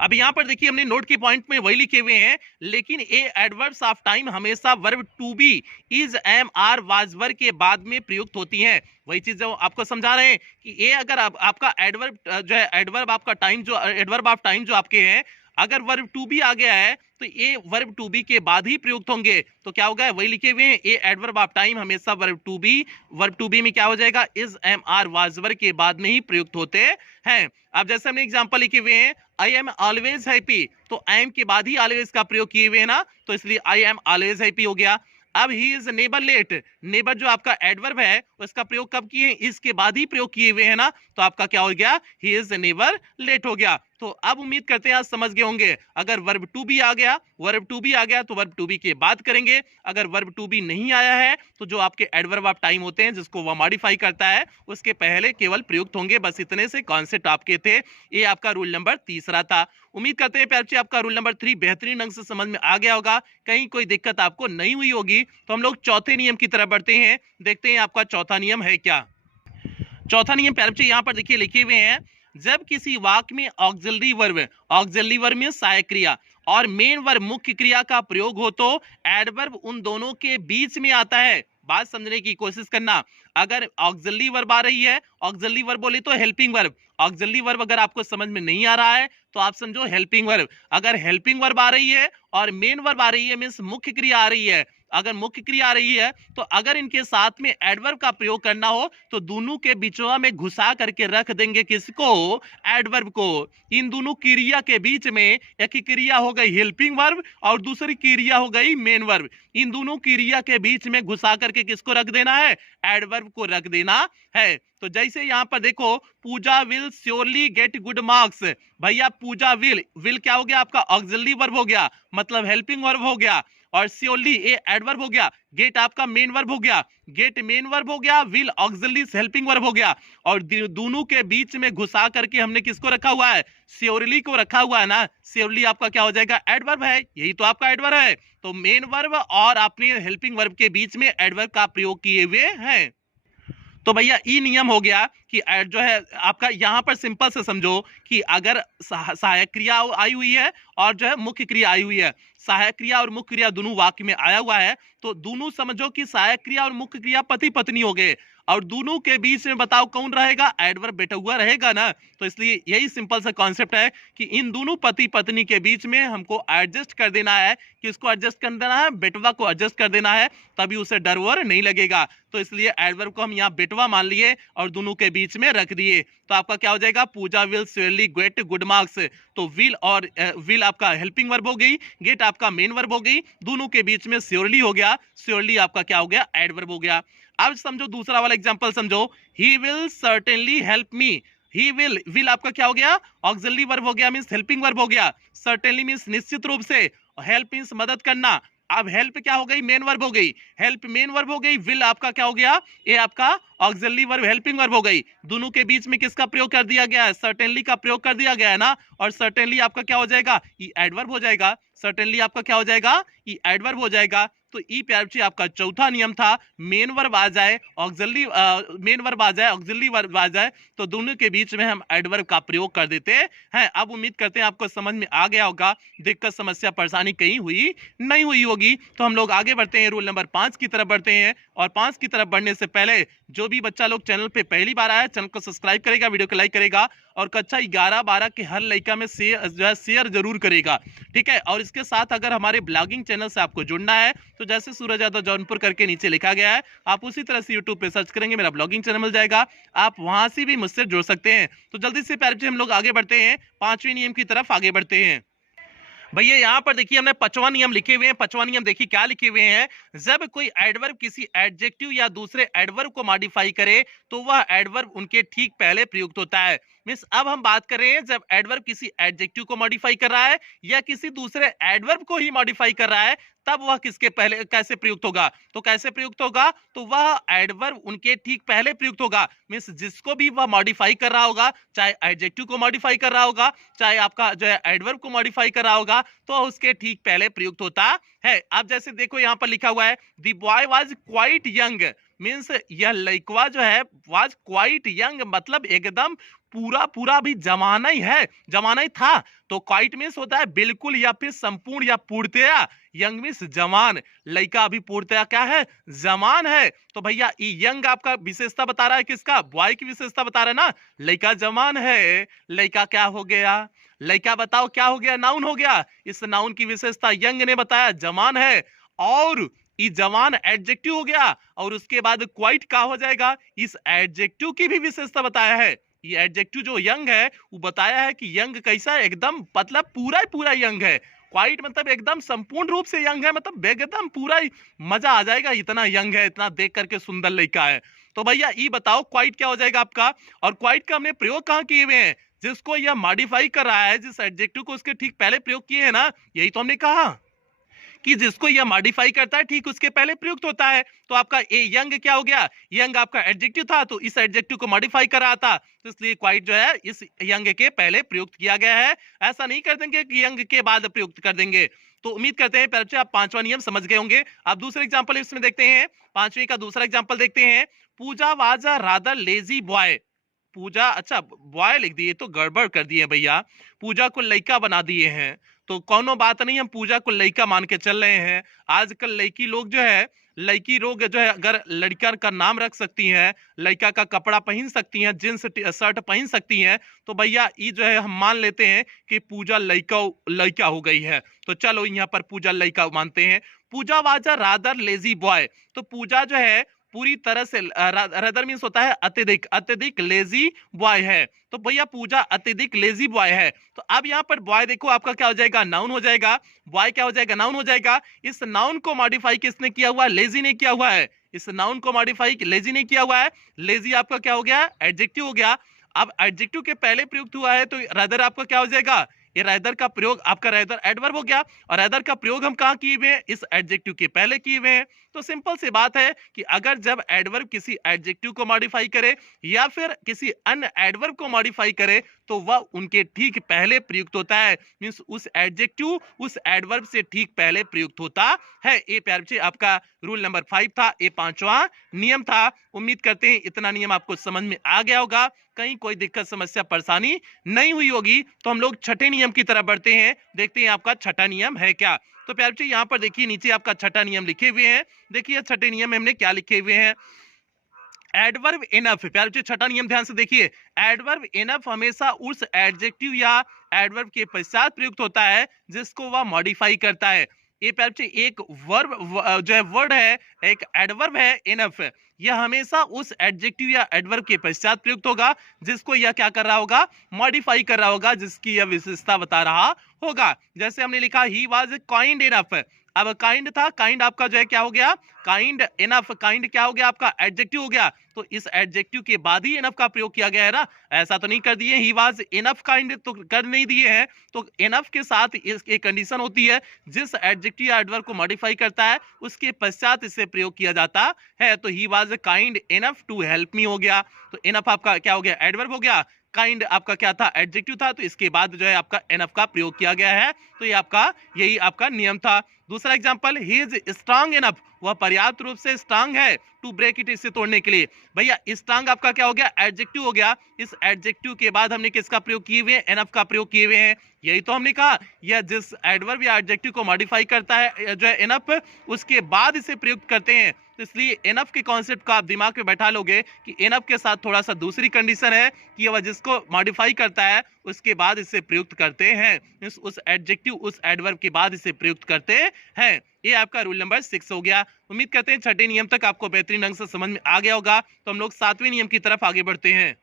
अब यहां पर देखिए हमने नोट के पॉइंट में वही लिखे हुए हैं, लेकिन ए एडवर्ब्स ऑफ टाइम हमेशा verb to be, is, am, are, was, were के बाद में प्रयुक्त होती हैं। वही चीज जो आपको समझा रहे हैं कि ये अगर आपका एडवर्ब जो है, एडवर्ब आपका टाइम जो एडवर्ब ऑफ टाइम जो आपके हैं, अगर वर्ब टू बी आ गया है तो ये वर्ब टू बी के बाद ही प्रयुक्त होंगे। तो क्या होगा, वही लिखे हुए हैं, ए एडवर्ब ऑफ टाइम हमेशा वर्ब टू बी में क्या हो जाएगा, is, am, are, was, were के बाद में ही प्रयुक्त होते हैं। अब जैसे हमने एग्जांपल लिखे हुए हैं, आई एम ऑलवेज हैप्पी, तो आई एम के बाद ही ऑलवेज का प्रयोग किए हुए हैं ना, तो इसलिए आई एम ऑलवेज हैप्पी हो गया। अब he is never late, never जो आपका एडवर्ब है उसका प्रयोग कब किए, इसके बाद ही प्रयोग किए हुए हैं ना, तो आपका क्या हो गया, ही इज नेबर लेट हो गया। तो अब उम्मीद करते हैं आज समझ गए होंगे, अगर वर्ब टू बी आ गया, वर्ब टू बी आ गया तो वर्ब टू बी के बाद करेंगे, अगर वर्ब टू बी नहीं आया है तो जो आपके एडवर्ब ऑफ टाइम होते हैं जिसको वह मॉडिफाई करता है उसके पहले केवल प्रयुक्त होंगे। बस इतने से कॉन्सेप्ट आपके थे, ये आपका रूल नंबर तीसरा था। उम्मीद करते हैं प्यार जी आपका रूल नंबर 3 बेहतरीन ढंग से समझ में आ गया होगा, कहीं कोई दिक्कत आपको नहीं हुई होगी। तो हम लोग चौथे नियम की तरफ बढ़ते हैं, देखते हैं आपका चौथा नियम है क्या। चौथा नियम प्यार जी यहाँ पर देखिए लिखे हुए हैं, जब किसी वाक्य में ऑक्सिलरी वर्ब में सहायक क्रिया और मेन वर्ब मुख्य क्रिया का प्रयोग हो तो एडवर्ब उन दोनों के बीच में आता है। बात समझने की कोशिश करना, अगर ऑक्सिलरी वर्ब आ रही है, ऑक्सिलरी वर्ब बोले तो हेल्पिंग वर्ब, ऑक्सिलरी वर्ब अगर आपको समझ में नहीं आ रहा है तो आप समझो हेल्पिंग वर्ब। अगर हेल्पिंग वर्ब आ रही है और मेन वर्ब आ रही है, मींस मुख्य क्रिया आ रही है, अगर मुख्य क्रिया आ रही है तो अगर इनके साथ में एडवर्ब का प्रयोग करना हो तो दोनों के बीचवा में घुसा करके रख देंगे किसको, एडवर्ब को। इन दोनों क्रिया के बीच में एक क्रिया हो गई हेल्पिंग वर्ब और दूसरी क्रिया हो गई मेन वर्ब, इन दोनों क्रिया के बीच में घुसा करके किसको रख देना है, एडवर्ब को रख देना है। तो जैसे यहां पर देखो, Pooja will surely get good marks, भैया पूजा विल क्या हो गया आपका, ऑक्सिलरी वर्ब हो गया, मतलब हेल्पिंग वर्ब हो गया, और श्योरली ये एडवर्ब हो गया, गेट आपका मेन वर्ब हो गया, गेट मेन वर्ब हो गया, विल ऑक्सिलरी हेल्पिंग वर्ब हो गया, और दोनों के बीच में घुसा करके हमने किसको रखा हुआ है, श्योरली को रखा हुआ है ना। श्योरली आपका क्या हो जाएगा, एडवर्ब है, यही तो आपका एडवर्ब है। तो मेन वर्ब और अपने हेल्पिंग वर्ब के बीच में एडवर्ब का प्रयोग किए हुए हैं। तो भैया ई नियम हो गया कि जो है आपका यहां पर सिंपल से समझो कि अगर सहायक क्रिया आई हुई है और जो है मुख्य क्रिया आई हुई है, सहायक क्रिया और मुख्य क्रिया दोनों वाक्य में आया हुआ है, तो दोनों समझो कि सहायक क्रिया और मुख्य क्रिया पति पत्नी हो गए, और दोनों के बीच में बताओ कौन रहेगा, एडवर्ब बैठा हुआ रहेगा ना। तो इसलिए यही सिंपल सा कॉन्सेप्ट है कि इन दोनों पति पत्नी के बीच में हमको एडजस्ट कर देना है, किसको एडजस्ट कर देना है, बेटवा को एडजस्ट कर देना है, तभी उसे डर वर नहीं लगेगा। तो इसलिए एडवर्ब को हम यहाँ बेटवा मान लिए और दोनों के बीच में रख दिए, तो आपका क्या हो जाएगा, Pooja will surely get good marks. तो विल और विल आपका हेल्पिंग वर्ब हो गई, गेट आपका मेन वर्ब हो गई, दोनों के बीच में श्योरली हो गया, श्योरली आपका क्या हो गया, एडवर्ब हो गया। अब समझो दूसरा वाला एग्जांपल समझो, he will certainly help me, he will आपका क्या हो गया, ऑक्सिलरी वर्ब हो गया, मींस हेल्पिंग वर्ब हो गया, सर्टेनली मींस निश्चित रूप से, हेल्प मींस मदद करना। अब हेल्प क्या हो गई, मेन वर्ब हो गई, हेल्प मेन वर्ब हो गई, विल आपका क्या हो गया, ये आपका ऑक्सिलरी वर्ब हेल्पिंग वर्ब हो गई, दोनों के बीच में किसका प्रयोग कर दिया गया है, सर्टेनली का प्रयोग कर दिया गया है ना, और सर्टेनली आपका क्या हो जाएगा, ये एडवर्ब हो जाएगा, सर्टेनली आपका क्या हो जाएगा, ये एडवर्ब हो जाएगा। तो ई प्यार जी आपका चौथा नियम था, मेन वर्ब आ जाए ऑक्सिलरी मेन वर्ब आ जाए ऑक्सिलरी वर्ब आ जाए तो दोनों के बीच में हम एडवर्ब का प्रयोग कर देते हैं। अब उम्मीद करते हैं आपको समझ में आ गया होगा, दिक्कत समस्या परेशानी कहीं हुई नहीं हुई होगी। तो हम लोग आगे बढ़ते हैं, रूल नंबर 5 की तरफ बढ़ते हैं, और 5 की तरफ बढ़ने से पहले जो भी बच्चा लोग चैनल पे पहली बार आया, चैनल को सब्सक्राइब करेगा, वीडियो को लाइक करेगा, और कक्षा 11-12 के हर लड़का में शेयर जरूर करेगा, ठीक है। और इसके साथ अगर हमारे ब्लॉगिंग चैनल से आपको जुड़ना है तो जैसे सूरज यादव जौनपुर करके नीचे लिखा गया है, आप उसी तरह से यूट्यूब पे सर्च करेंगे, मेरा ब्लॉगिंग चैनल मिल जाएगा, आप वहां से भी मुझसे जुड़ सकते हैं। तो जल्दी से प्यारे हम लोग आगे बढ़ते हैं, 5वें नियम की तरफ आगे बढ़ते हैं। भैया यहाँ पर देखिए हमने 5वां नियम लिखे हुए हैं। 5वां नियम देखिए क्या लिखे हुए हैं, जब कोई एडवर्ब किसी एडजेक्टिव या दूसरे एडवर्ब को मॉडिफाई करे तो वह एडवर्ब उनके ठीक पहले प्रयुक्त होता है। मींस अब हम बात कर रहे हैं जब एडवर्ब किसी एडजेक्टिव को मॉडिफाई कर रहा है या किसी दूसरे एडवर्ब को ही मॉडिफाई कर रहा है, तब वह किसके पहले कैसे प्रयुक्त होगा। तो कैसे प्रयुक्त होगा, तो वह एडवर्ब उनके ठीक पहले प्रयुक्त होगा। मींस जिसको भी वह मॉडिफाई कर रहा होगा, चाहे एडजेक्टिव को मॉडिफाई कर रहा होगा, चाहे आपका जो है एडवर्ब को मॉडिफाई कर रहा होगा, तो उसके ठीक पहले प्रयुक्त होता है। अब जैसे देखो यहां पर लिखा हुआ है the boy was quite young, means यह लड़का जो है वाज क्वाइट यंग, मतलब एकदम पूरा पूरा भी जमाना ही है, जमाना ही था। तो क्वाइट मींस होता है बिल्कुल या फिर संपूर्ण या पूर्णतया, यंग मींस जवान, लड़का अभी पूर्णतया क्या है, जवान है। तो भैया यंग आपका विशेषता बता रहा है किसका, बॉय की विशेषता बता रहा है ना, लड़का जवान है, लड़का क्या हो गया, लड़का बताओ क्या हो गया, नाउन हो गया। इस नाउन की विशेषता यंग ने बताया, जवान है, और ये जवान एडजेक्टिव हो गया, और उसके बाद क्वाइट का हो जाएगा, इस एडजेक्टिव की भी विशेषता बताया है। ये एडजेक्टिव जो यंग है वो बताया है कि यंग कैसा है, एकदम मतलब पूरा ही पूरा यंग है। क्वाइट मतलब एकदम संपूर्ण रूप से यंग है, मतलब एकदम पूरा ही मजा आ जाएगा, इतना यंग है, इतना देख करके सुंदर लड़का है। तो भैया ये बताओ क्वाइट क्या हो जाएगा आपका, और क्वाइट का हमने प्रयोग कहाँ किए हुए हैं, जिसको यह मॉडिफाई कर रहा है, जिस एडजेक्टिव को उसके ठीक पहले प्रयोग किए हैं ना, यही तो हमने कहा कि जिसको यह मॉडिफाई करता है ठीक उसके पहले प्रयुक्त होता है। तो आपका ए यंग क्या हो गया, यंग आपका एडजेक्टिव था, तो इस एडजेक्टिव को मॉडिफाई कर रहा था, तो इसलिए क्वाइट जो है इस यंग के पहले प्रयुक्त किया गया है। ऐसा नहीं कर देंगे कि यंग के बाद प्रयुक्त कर देंगे। तो उम्मीद करते हैं पहले आप 5वां नियम समझ गए होंगे। अब दूसरा एग्जांपल इसमें देखते हैं, 5वीं का दूसरा एग्जांपल देखते हैं। Pooja was a rather lazy boy, Pooja, अच्छा बॉय लिख दिए तो गड़बड़ कर दिए भैया, पूजा को लड़का बना दिए हैं। तो कोनो बात नहीं, हम पूजा को लड़का मान के चल रहे हैं। आजकल लड़की लोग जो है, लड़की लोग जो है अगर लड़का का नाम रख सकती हैं, लड़का का कपड़ा पहन सकती हैं, जींस शर्ट पहन सकती हैं, तो भैया ये जो है हम मान लेते हैं कि पूजा लड़का लड़का हो गई है। तो चलो यहाँ पर पूजा लड़का मानते हैं। Pooja was a rather lazy boy, तो पूजा जो है पूरी तरह से, रादर मींस होता है अत्यधिक, अत्यधिक लेजी बॉय है। तो भैया पूजा अत्यधिक लेजी बॉय है। तो अब यहाँ पर बॉय देखो आपका क्या हो जाएगा, नाउन हो जाएगा, बॉय क्या हो जाएगा, नाउन हो जाएगा। इस नाउन को मॉडिफाई किसने किया हुआ है, लेजी ने किया हुआ है। इस नाउन को मॉडिफाई लेजी ने किया हुआ है। लेजी आपका क्या हो गया, एडजेक्टिव हो गया। अब एडजेक्टिव के पहले प्रयुक्त हुआ है, तो रादर आपका क्या हो जाएगा, ये रादर का प्रयोग आपका रादर एडवर्ब हो गया, और रादर का प्रयोग हम कहाँ किए हुए हैं, इस एडजेक्टिव के पहले किए हुए हैं। तो सिंपल सी बात है कि अगर जब एडवर्ब किसी एडजेक्टिव को मॉडिफाई करे या फिर किसी अन्य एडवर्ब को मॉडिफाई करे, तो वह उनके ठीक पहले प्रयुक्त होता है। मींस उस एडजेक्टिव उस एडवर्ब से ठीक पहले प्रयुक्त होता है। ये प्यारे बच्चे आपका रूल नंबर 5 था, ये 5वां नियम था। उम्मीद करते हैं इतना नियम आपको समझ में आ गया होगा, कहीं कोई दिक्कत समस्या परेशानी नहीं हुई होगी। तो हम लोग छठे नियम की तरफ बढ़ते हैं, देखते हैं आपका छठा नियम है क्या। तो प्यारे बच्चे यहाँ पर देखिए नीचे आपका छठा नियम लिखे हुए हैं। देखिए छठे नियम में हमने क्या लिखे हुए हैं, एडवर्ब इनफ। प्यारे बच्चे छठा नियम ध्यान से देखिए, एडवर्ब इनफ हमेशा उस एडजेक्टिव या एडवर्ब के पश्चात प्रयुक्त होता है जिसको वह मॉडिफाई करता है। ये प्यारे बच्चे एक वर्ब जो है वर्ड है, एक एडवर्ब है इनफ, यह हमेशा उस एडजेक्टिव या एडवर्ब के पश्चात प्रयुक्त होगा जिसको यह क्या कर रहा होगा, मॉडिफाई कर रहा होगा, जिसकी यह विशेषता बता रहा होगा। जैसे हमने लिखा ही वाज काइंड इनफ, अब काइंड था, काइंड आपका जो है क्या हो गया, काइंड इनफ, काइंड क्या हो गया आपका, एडजेक्टिव हो गया। तो इस एडजेक्टिव के बाद ही इनफ का प्रयोग किया गया है ना, ऐसा तो नहीं कर दिए ही वाज इनफ काइंड तो कर नहीं दिए हैं। तो इनफ के साथ एक कंडीशन होती है, जिस एडजेक्टिव या एडवर्ब को मॉडिफाई करता है उसके पश्चात इसे प्रयोग किया जाता है। तो he was kind enough to help me हो गया, तो इनफ आपका क्या हो गया, एडवर्ब हो गया, काइंड आपका क्या था, एडजेक्टिव था, तो इसके बाद जो है आपका इनफ का प्रयोग किया गया है। तो ये आपका यही आपका नियम था। दूसरा example, he is strong enough, वह पर्याप्त रूप से स्ट्रांग है टू ब्रेक इट, इसे तोड़ने के लिए। भैया स्ट्रांग आपका क्या हो गया, एडजेक्टिव हो गया, इस एडजेक्टिव के बाद हमने किसका प्रयोग किए हुए हैं, इनफ का प्रयोग किए हुए हैं। यही तो हमने कहा, यह जिस एडवर्ब या एडजेक्टिव को मॉडिफाई करता है जो है इनफ, उसके बाद इसे प्रयुक्त करते हैं। तो इसलिए इनफ के कॉन्सेप्ट को आप दिमाग में बैठा लोगे कि इनफ के साथ थोड़ा सा दूसरी कंडीशन है कि वह जिसको मॉडिफाई करता है उसके बाद इसे प्रयुक्त करते हैं, उस एडजेक्टिव उस एडवर्ब के बाद इसे प्रयुक्त करते हैं। ये आपका रूल नंबर 6 हो गया। उम्मीद करते हैं छठे नियम तक आपको बेहतरीन ढंग से समझ में आ गया होगा। तो हम लोग 7वें नियम की तरफ आगे बढ़ते हैं।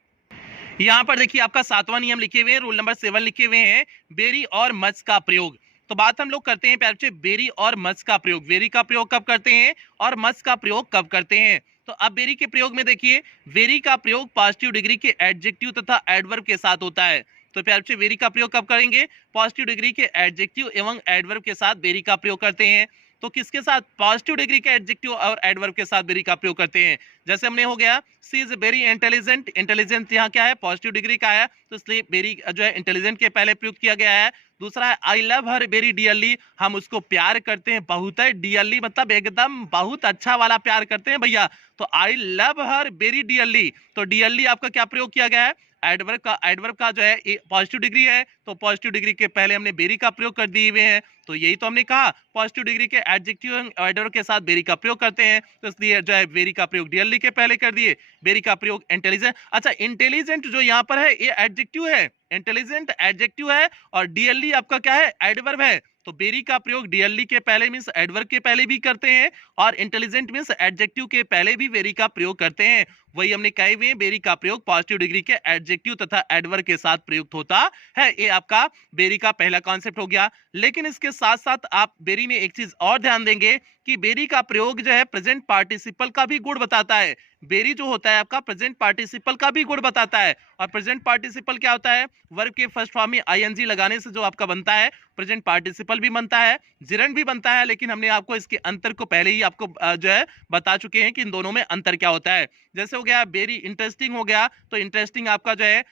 यहाँ पर देखिए आपका 7वां नियम लिखे हुए हैं, रूल नंबर 7 लिखे हुए हैं, बेरी और मच का प्रयोग। तो बात हम लोग करते हैं प्यारे बच्चे वेरी और मच का प्रयोग। वेरी का प्रयोग कब करते हैं और मच का प्रयोग कब करते हैं। तो अब वेरी के प्रयोग में देखिए, वेरी का प्रयोग पॉजिटिव डिग्री के एडजेक्टिव तथा एडवर्ब के साथ होता है। तो प्यारे बच्चे वेरी का प्रयोग कब करेंगे, पॉजिटिव डिग्री के एडजेक्टिव एवं एडवर्ब के साथ वेरी का प्रयोग करते हैं। तो किसके साथ, पॉजिटिव डिग्री के एडजेक्टिव और एडवर्ब के साथ वेरी का प्रयोग करते हैं। जैसे हमने हो गया सी इज वेरी इंटेलिजेंट, इंटेलिजेंट यहाँ क्या है, पॉजिटिव डिग्री का है, तो इसलिए वेरी जो है इंटेलिजेंट के पहले प्रयोग किया गया है। दूसरा है I love her very dearly, हम उसको प्यार करते हैं बहुत है, डियरली मतलब एकदम बहुत अच्छा वाला प्यार करते हैं भैया। तो I love her very dearly, तो डियरली आपका क्या प्रयोग किया गया है, एडवर्ब का जो है पॉजिटिव डिग्री है, तो पॉजिटिव डिग्री के पहले हमने वेरी का प्रयोग कर दिए हुए हैं। तो यही तो हमने कहा पॉजिटिव डिग्री के एडजेक्टिव एडवर्ब के साथ वेरी का प्रयोग करते हैं, तो इसलिए जो है वेरी का प्रयोग डियरली के पहले कर दिए, वेरी का प्रयोग इंटेलिजेंट। अच्छा, इंटेलिजेंट जो यहाँ पर है ये एडजेक्टिव है, इंटेलिजेंट एडजेक्टिव है और डियरली आपका क्या है, एडवर्ब है। तो वेरी का प्रयोग डियरली के पहले मींस एडवर्ब के पहले भी करते हैं और इंटेलिजेंट मींस एडजेक्टिव के पहले भी वेरी का प्रयोग करते हैं। वही हमने कहे हुए वेरी का प्रयोग पॉजिटिव डिग्री के एडजेक्टिव तथा एडवर्ब के साथ प्रयुक्त होता है। ये आपका वेरी का पहला कॉन्सेप्ट हो गया। लेकिन इसके साथ साथ आप वेरी में एक चीज और ध्यान देंगे कि वेरी का प्रयोग जो है प्रेजेंट पार्टिसिपल का भी गुण बताता है। वेरी जो होता है आपका प्रेजेंट पार्टिसिपल का भी गुण बताता है। और प्रेजेंट पार्टिसिपल क्या होता है, वर्ब के फर्स्ट फॉर्म में आईएनजी लगाने से जो आपका बनता है प्रेजेंट पार्टिसिपल भी बनता है, जिरंड भी बनता है। लेकिन हमने आपको इसके अंतर को पहले ही आपको जो है बता चुके हैं कि इन दोनों में अंतर क्या होता है। जैसे हो गया वेरी इंटरेस्टिंग हो गया, तो इंटरेस्टिंग आपका जो है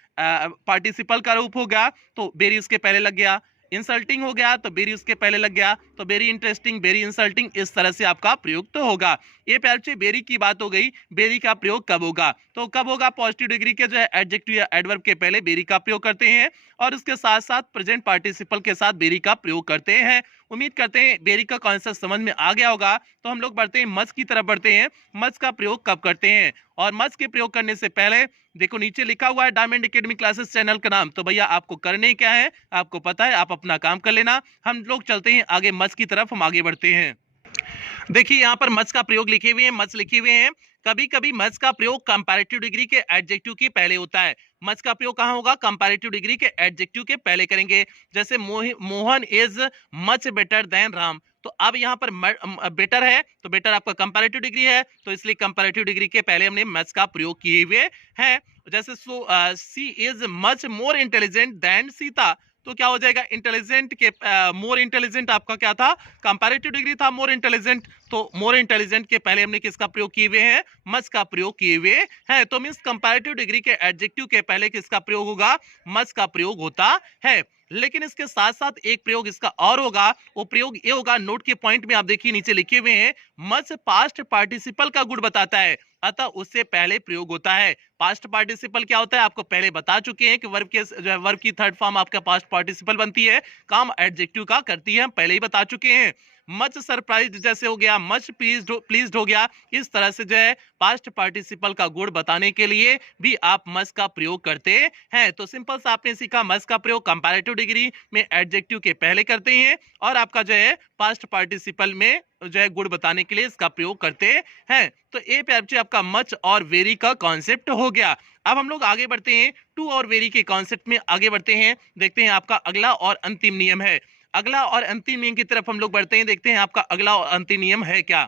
पार्टिसिपल का रूप हो गया, तो वेरी उसके पहले लग गया। इंसल्टिंग हो गया तो वेरी उसके पहले लग गया, तो वेरी इंटरेस्टिंग, वेरी इंसल्टिंग, इस तरह से आपका प्रयोग तो होगा। ये प्यार से वेरी की बात हो गई। वेरी का प्रयोग कब होगा, तो कब होगा, पॉजिटिव डिग्री के जो है एडजेक्टिव या एडवर्ब के पहले वेरी का प्रयोग करते हैं और उसके साथ साथ प्रेजेंट पार्टिसिपल के साथ वेरी का प्रयोग करते हैं। उम्मीद करते हैं वेरी का कॉन्सेप्ट समझ में आ गया होगा। तो हम लोग बढ़ते हैं मच की तरफ बढ़ते हैं। मच का प्रयोग कब करते हैं, और मच के प्रयोग करने से पहले देखो नीचे लिखा हुआ है डायमंड एकेडमी क्लासेस चैनल का नाम। तो भैया आपको करने क्या है, आपको पता है, आप अपना काम कर लेना। हम लोग चलते हैं आगे मच की तरफ, हम आगे बढ़ते हैं। देखिए यहाँ पर मच का प्रयोग लिखे हुए हैं, मच लिखे हुए हैं। कभी कभी मच का प्रयोग कंपैरेटिव डिग्री के एडजेक्टिव के पहले होता है। मच का प्रयोग कहाँ होगा, कंपैरेटिव डिग्री के एडजेक्टिव के पहले करेंगे। जैसे Mohan is much better than Ram, तो अब यहाँ पर बेटर है, तो बेटर आपका कंपैरेटिव डिग्री है, तो इसलिए कंपैरेटिव डिग्री के पहले हमने मच का प्रयोग किए हुए हैं। जैसे she is much more intelligent than Sita, तो क्या हो जाएगा, इंटेलिजेंट के मोर इंटेलिजेंट आपका क्या था, कंपैरेटिव डिग्री था मोर इंटेलिजेंट, तो मोर इंटेलिजेंट के पहले हमने किसका प्रयोग किए हुए हैं, मच का प्रयोग किए हुए हैं। तो मींस कंपैरेटिव डिग्री के एडजेक्टिव के पहले किसका प्रयोग होगा, मच का प्रयोग होता है। लेकिन इसके साथ साथ एक प्रयोग इसका और होगा, वो प्रयोग ये होगा, नोट के पॉइंट में आप देखिए नीचे लिखे हुए हैं, मच पास्ट पार्टिसिपल का गुण बताता है, अतः उससे पहले प्रयोग होता है। पास्ट पार्टिसिपल क्या होता है, आपको पहले बता चुके हैं कि वर्ब के जो है वर्ब की थर्ड फॉर्म आपका पास्ट पार्टिसिपल बनती है, काम एडजेक्टिव का करती है, हम पहले ही बता चुके हैं। मच सरप्राइज्ड जैसे हो गया, मच प्लीज्ड हो गया, इस तरह से जो है पास्ट पार्टिसिपल का गुण बताने के लिए भी आप मच का प्रयोग करते हैं। तो सिंपल सा आपने सीखा, मच का प्रयोग कंपैरेटिव डिग्री में एडजेक्टिव के पहले करते हैं और आपका जो है पास्ट पार्टिसिपल में जो है गुण बताने के लिए इसका प्रयोग करते हैं। तो ये प्यार बच्चे आपका मच और वेरी का कॉन्सेप्ट हो गया। अब हम लोग आगे बढ़ते हैं, टू और वेरी के कॉन्सेप्ट में आगे बढ़ते हैं। देखते हैं आपका अगला और अंतिम नियम है। अगला और अंतिम नियम की तरफ हम लोग बढ़ते हैं, देखते हैं आपका अगला और अंतिम नियम है क्या।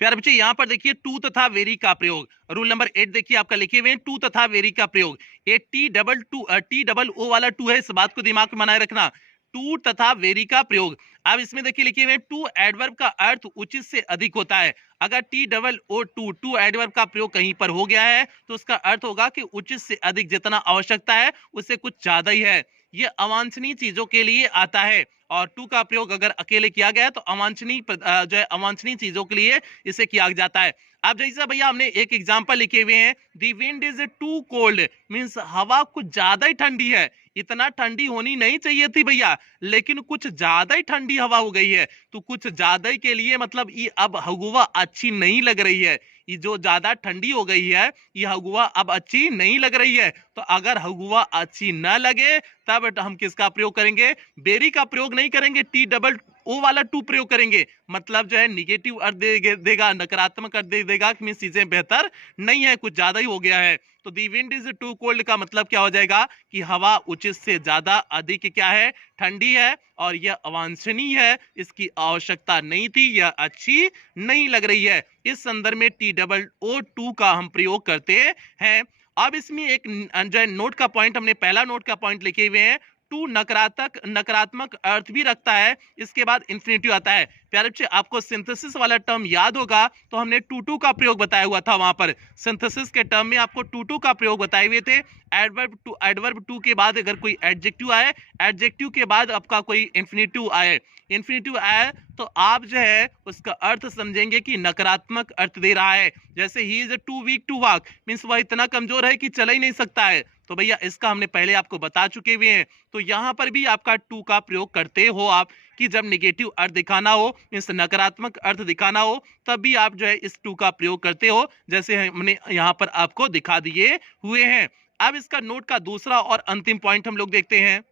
प्यारे बच्चे यहाँ पर देखिए टू तथा वेरी का प्रयोग, रूल नंबर 8 देखिए आपका लिखे हुए हैं, टू तथा वेरी का प्रयोग। ये टी डबल ओ वाला टू है, इस बात को दिमाग में बनाए रखना, टू तथा वेरी का प्रयोग। अब इसमें देखिए लिखे हुए टू एडवर्ब का अर्थ उचित से अधिक होता है। अगर T double O too adverb का प्रयोग कहीं पर हो गया है तो उसका अर्थ होगा कि उचित से अधिक, जितना आवश्यकता है उससे कुछ ज्यादा ही है। ये अवांछनीय चीजों के लिए आता है, और टू का प्रयोग अगर अकेले किया गया तो अवांछनीय जो है अवांछनीय चीजों के लिए इसे किया जाता है। अब जैसा भैया हमने एक एग्जांपल लिखे हुए हैं, the wind is too cold, means हवा कुछ ज्यादा ही ठंडी है। इतना ठंडी होनी नहीं चाहिए थी भैया, लेकिन कुछ ज्यादा ही ठंडी हवा हो गई है। तो कुछ ज्यादा ही के लिए मतलब ये अब हवा अच्छी नहीं लग रही है, ये जो ज्यादा ठंडी हो गई है ये हवा अब अच्छी नहीं लग रही है। तो अगर हवा अच्छी न लगे तब हम किसका प्रयोग करेंगे, वेरी का प्रयोग नहीं करेंगे, टी डबल ओ वाला टू प्रयोग करेंगे, मतलब जो है निगेटिव अर्थ देगा, नकारात्मक अर्थ देगा कि मीन चीजें बेहतर नहीं है, कुछ ज्यादा ही हो गया है। तो दी विंड इज टू कोल्ड का मतलब क्या हो जाएगा कि हवा उचित से ज्यादा अधिक क्या है, ठंडी है, और यह अवांछनीय है, इसकी आवश्यकता नहीं थी, यह अच्छी नहीं लग रही है। इस संदर्भ में TOO2 का हम प्रयोग करते हैं। अब इसमें एक जो है नोट का पॉइंट, हमने पहला नोट का पॉइंट लिखे हुए हैं, टू नकारात्मक अर्थ भी रखता है, इसके बाद इंफिनिटिव आता है। प्यारे बच्चे आपको सिंथेसिस वाला टर्म याद होगा, तो हमने टू का प्रयोग बताया हुआ था, वहां पर सिंथेसिस के टर्म में आपको टू का प्रयोग बताए हुए थे। एडवर्ब टू के बाद अगर कोई एडजेक्टिव आए, एडजेक्टिव के बाद आपका कोई इंफिनिटिव आए, इंफिनिटिव आए तो आप जो है उसका अर्थ समझेंगे कि नकारात्मक अर्थ दे रहा है। जैसे he is too weak to walk, means वह इतना कमजोर है कि चल ही नहीं सकता है, तो भैया इसका हमने पहले आपको बता चुके हुए हैं। तो यहां पर भी आपका टू का प्रयोग करते हो आप, कि जब नेगेटिव अर्थ दिखाना हो, मींस नकारात्मक अर्थ दिखाना हो, तब भी आप जो है इस टू का प्रयोग करते हो, जैसे हमने यहां पर आपको दिखा दिए हुए हैं। अब इसका नोट का दूसरा और अंतिम पॉइंट हम लोग देखते हैं।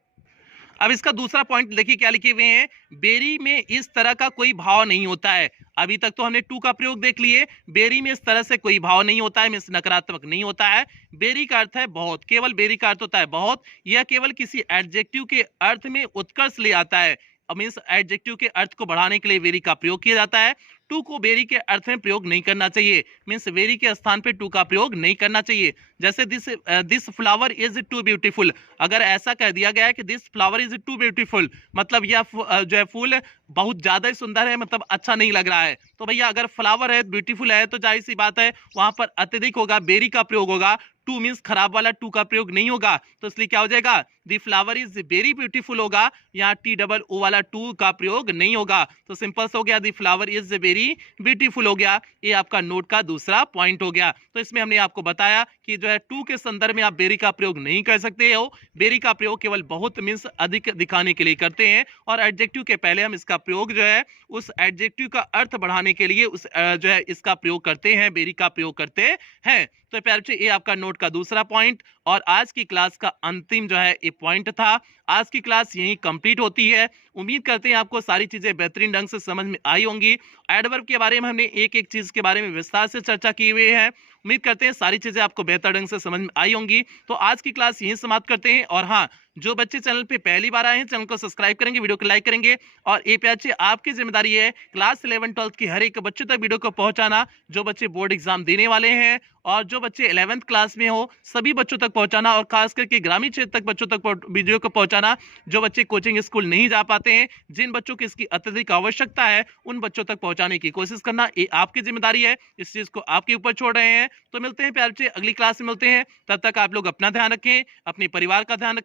अब इसका दूसरा पॉइंट देखिए क्या लिखे हुए हैं, बेरी में इस तरह का कोई भाव नहीं होता है। अभी तक तो हमने टू का प्रयोग देख लिए, बेरी में इस तरह से कोई भाव नहीं होता है, मींस नकारात्मक नहीं होता है। बेरी का अर्थ है बहुत, केवल बेरी का अर्थ होता है बहुत, यह केवल किसी एडजेक्टिव के अर्थ में उत्कर्ष ले आता है, मींस एडजेक्टिव के अर्थ को बढ़ाने के लिए वेरी का प्रयोग किया जाता है। टू को वेरी के अर्थ में प्रयोग नहीं करना चाहिए, मींस वेरी के स्थान पे टू का प्रयोग नहीं करना चाहिए। जैसे this flower is too beautiful, अगर ऐसा कह दिया गया है कि this flower is too beautiful, मतलब यह जो है फूल बहुत ज्यादा ही सुंदर है, मतलब अच्छा नहीं लग रहा है, तो भैया अगर फ्लावर है, ब्यूटीफुल है, तो जाहिर सी बात है वहां पर अत्यधिक होगा, बेरी का प्रयोग होगा, टू मींस खराब वाला टू का प्रयोग नहीं होगा। तो इसलिए क्या हो जाएगा, दी फ्लावर इज वेरी ब्यूटीफुल होगा, यहाँ TOO वाला टू का प्रयोग नहीं होगा। तो सिंपल हो गया, दी फ्लावर इज वेरी ब्यूटीफुल हो गया। ये आपका नोट का दूसरा पॉइंट हो गया। तो इसमें हमने आपको बताया कि जो है टू के संदर्भ में आप बेरी का प्रयोग नहीं कर सकते हो, बेरी का प्रयोग केवल बहुत मींस अधिक दिखाने के लिए करते हैं, और एडजेक्टिव के पहले हम इसका प्रयोग जो है उस एडजेक्टिव का अर्थ बढ़ाने के लिए उस जो है इसका प्रयोग करते हैं, बेरी का प्रयोग करते हैं। तो प्यारे बच्चे ये आपका नोट का दूसरा पॉइंट, और आज की क्लास का अंतिम जो है ये पॉइंट था। आज की क्लास यहीं कंप्लीट होती है। उम्मीद करते हैं आपको सारी चीजें बेहतरीन ढंग से समझ में आई होंगी। एडवर्ब के बारे में हमने एक एक चीज के बारे में विस्तार से चर्चा की हुई है। उम्मीद करते हैं सारी चीजें आपको बेहतर ढंग से समझ में आई होंगी। तो आज की क्लास यहीं समाप्त करते हैं। और हाँ, जो बच्चे चैनल पे पहली बार आए हैं, चैनल को सब्सक्राइब करेंगे, वीडियो को लाइक करेंगे, और ये बच्चे आपकी जिम्मेदारी है क्लास 11-12 की हर एक बच्चे तक वीडियो को पहुंचाना, जो बच्चे बोर्ड एग्जाम देने वाले हैं और जो बच्चे 11th क्लास में हो सभी बच्चों तक पहुंचाना, और खास करके ग्रामीण क्षेत्र तक बच्चों तक वीडियो को पहुंचाना। जो बच्चे कोचिंग स्कूल नहीं जा पाते हैं, जिन बच्चों की इसकी अत्यधिक आवश्यकता है, उन बच्चों तक पहुंचाने की कोशिश करना ये आपकी जिम्मेदारी है। इस चीज को आपके ऊपर छोड़ रहे हैं। तो मिलते हैं प्यारे बच्चे, अगली क्लास में मिलते हैं। तब तक आप लोग अपना ध्यान रखें, अपने परिवार का ध्यान रखें।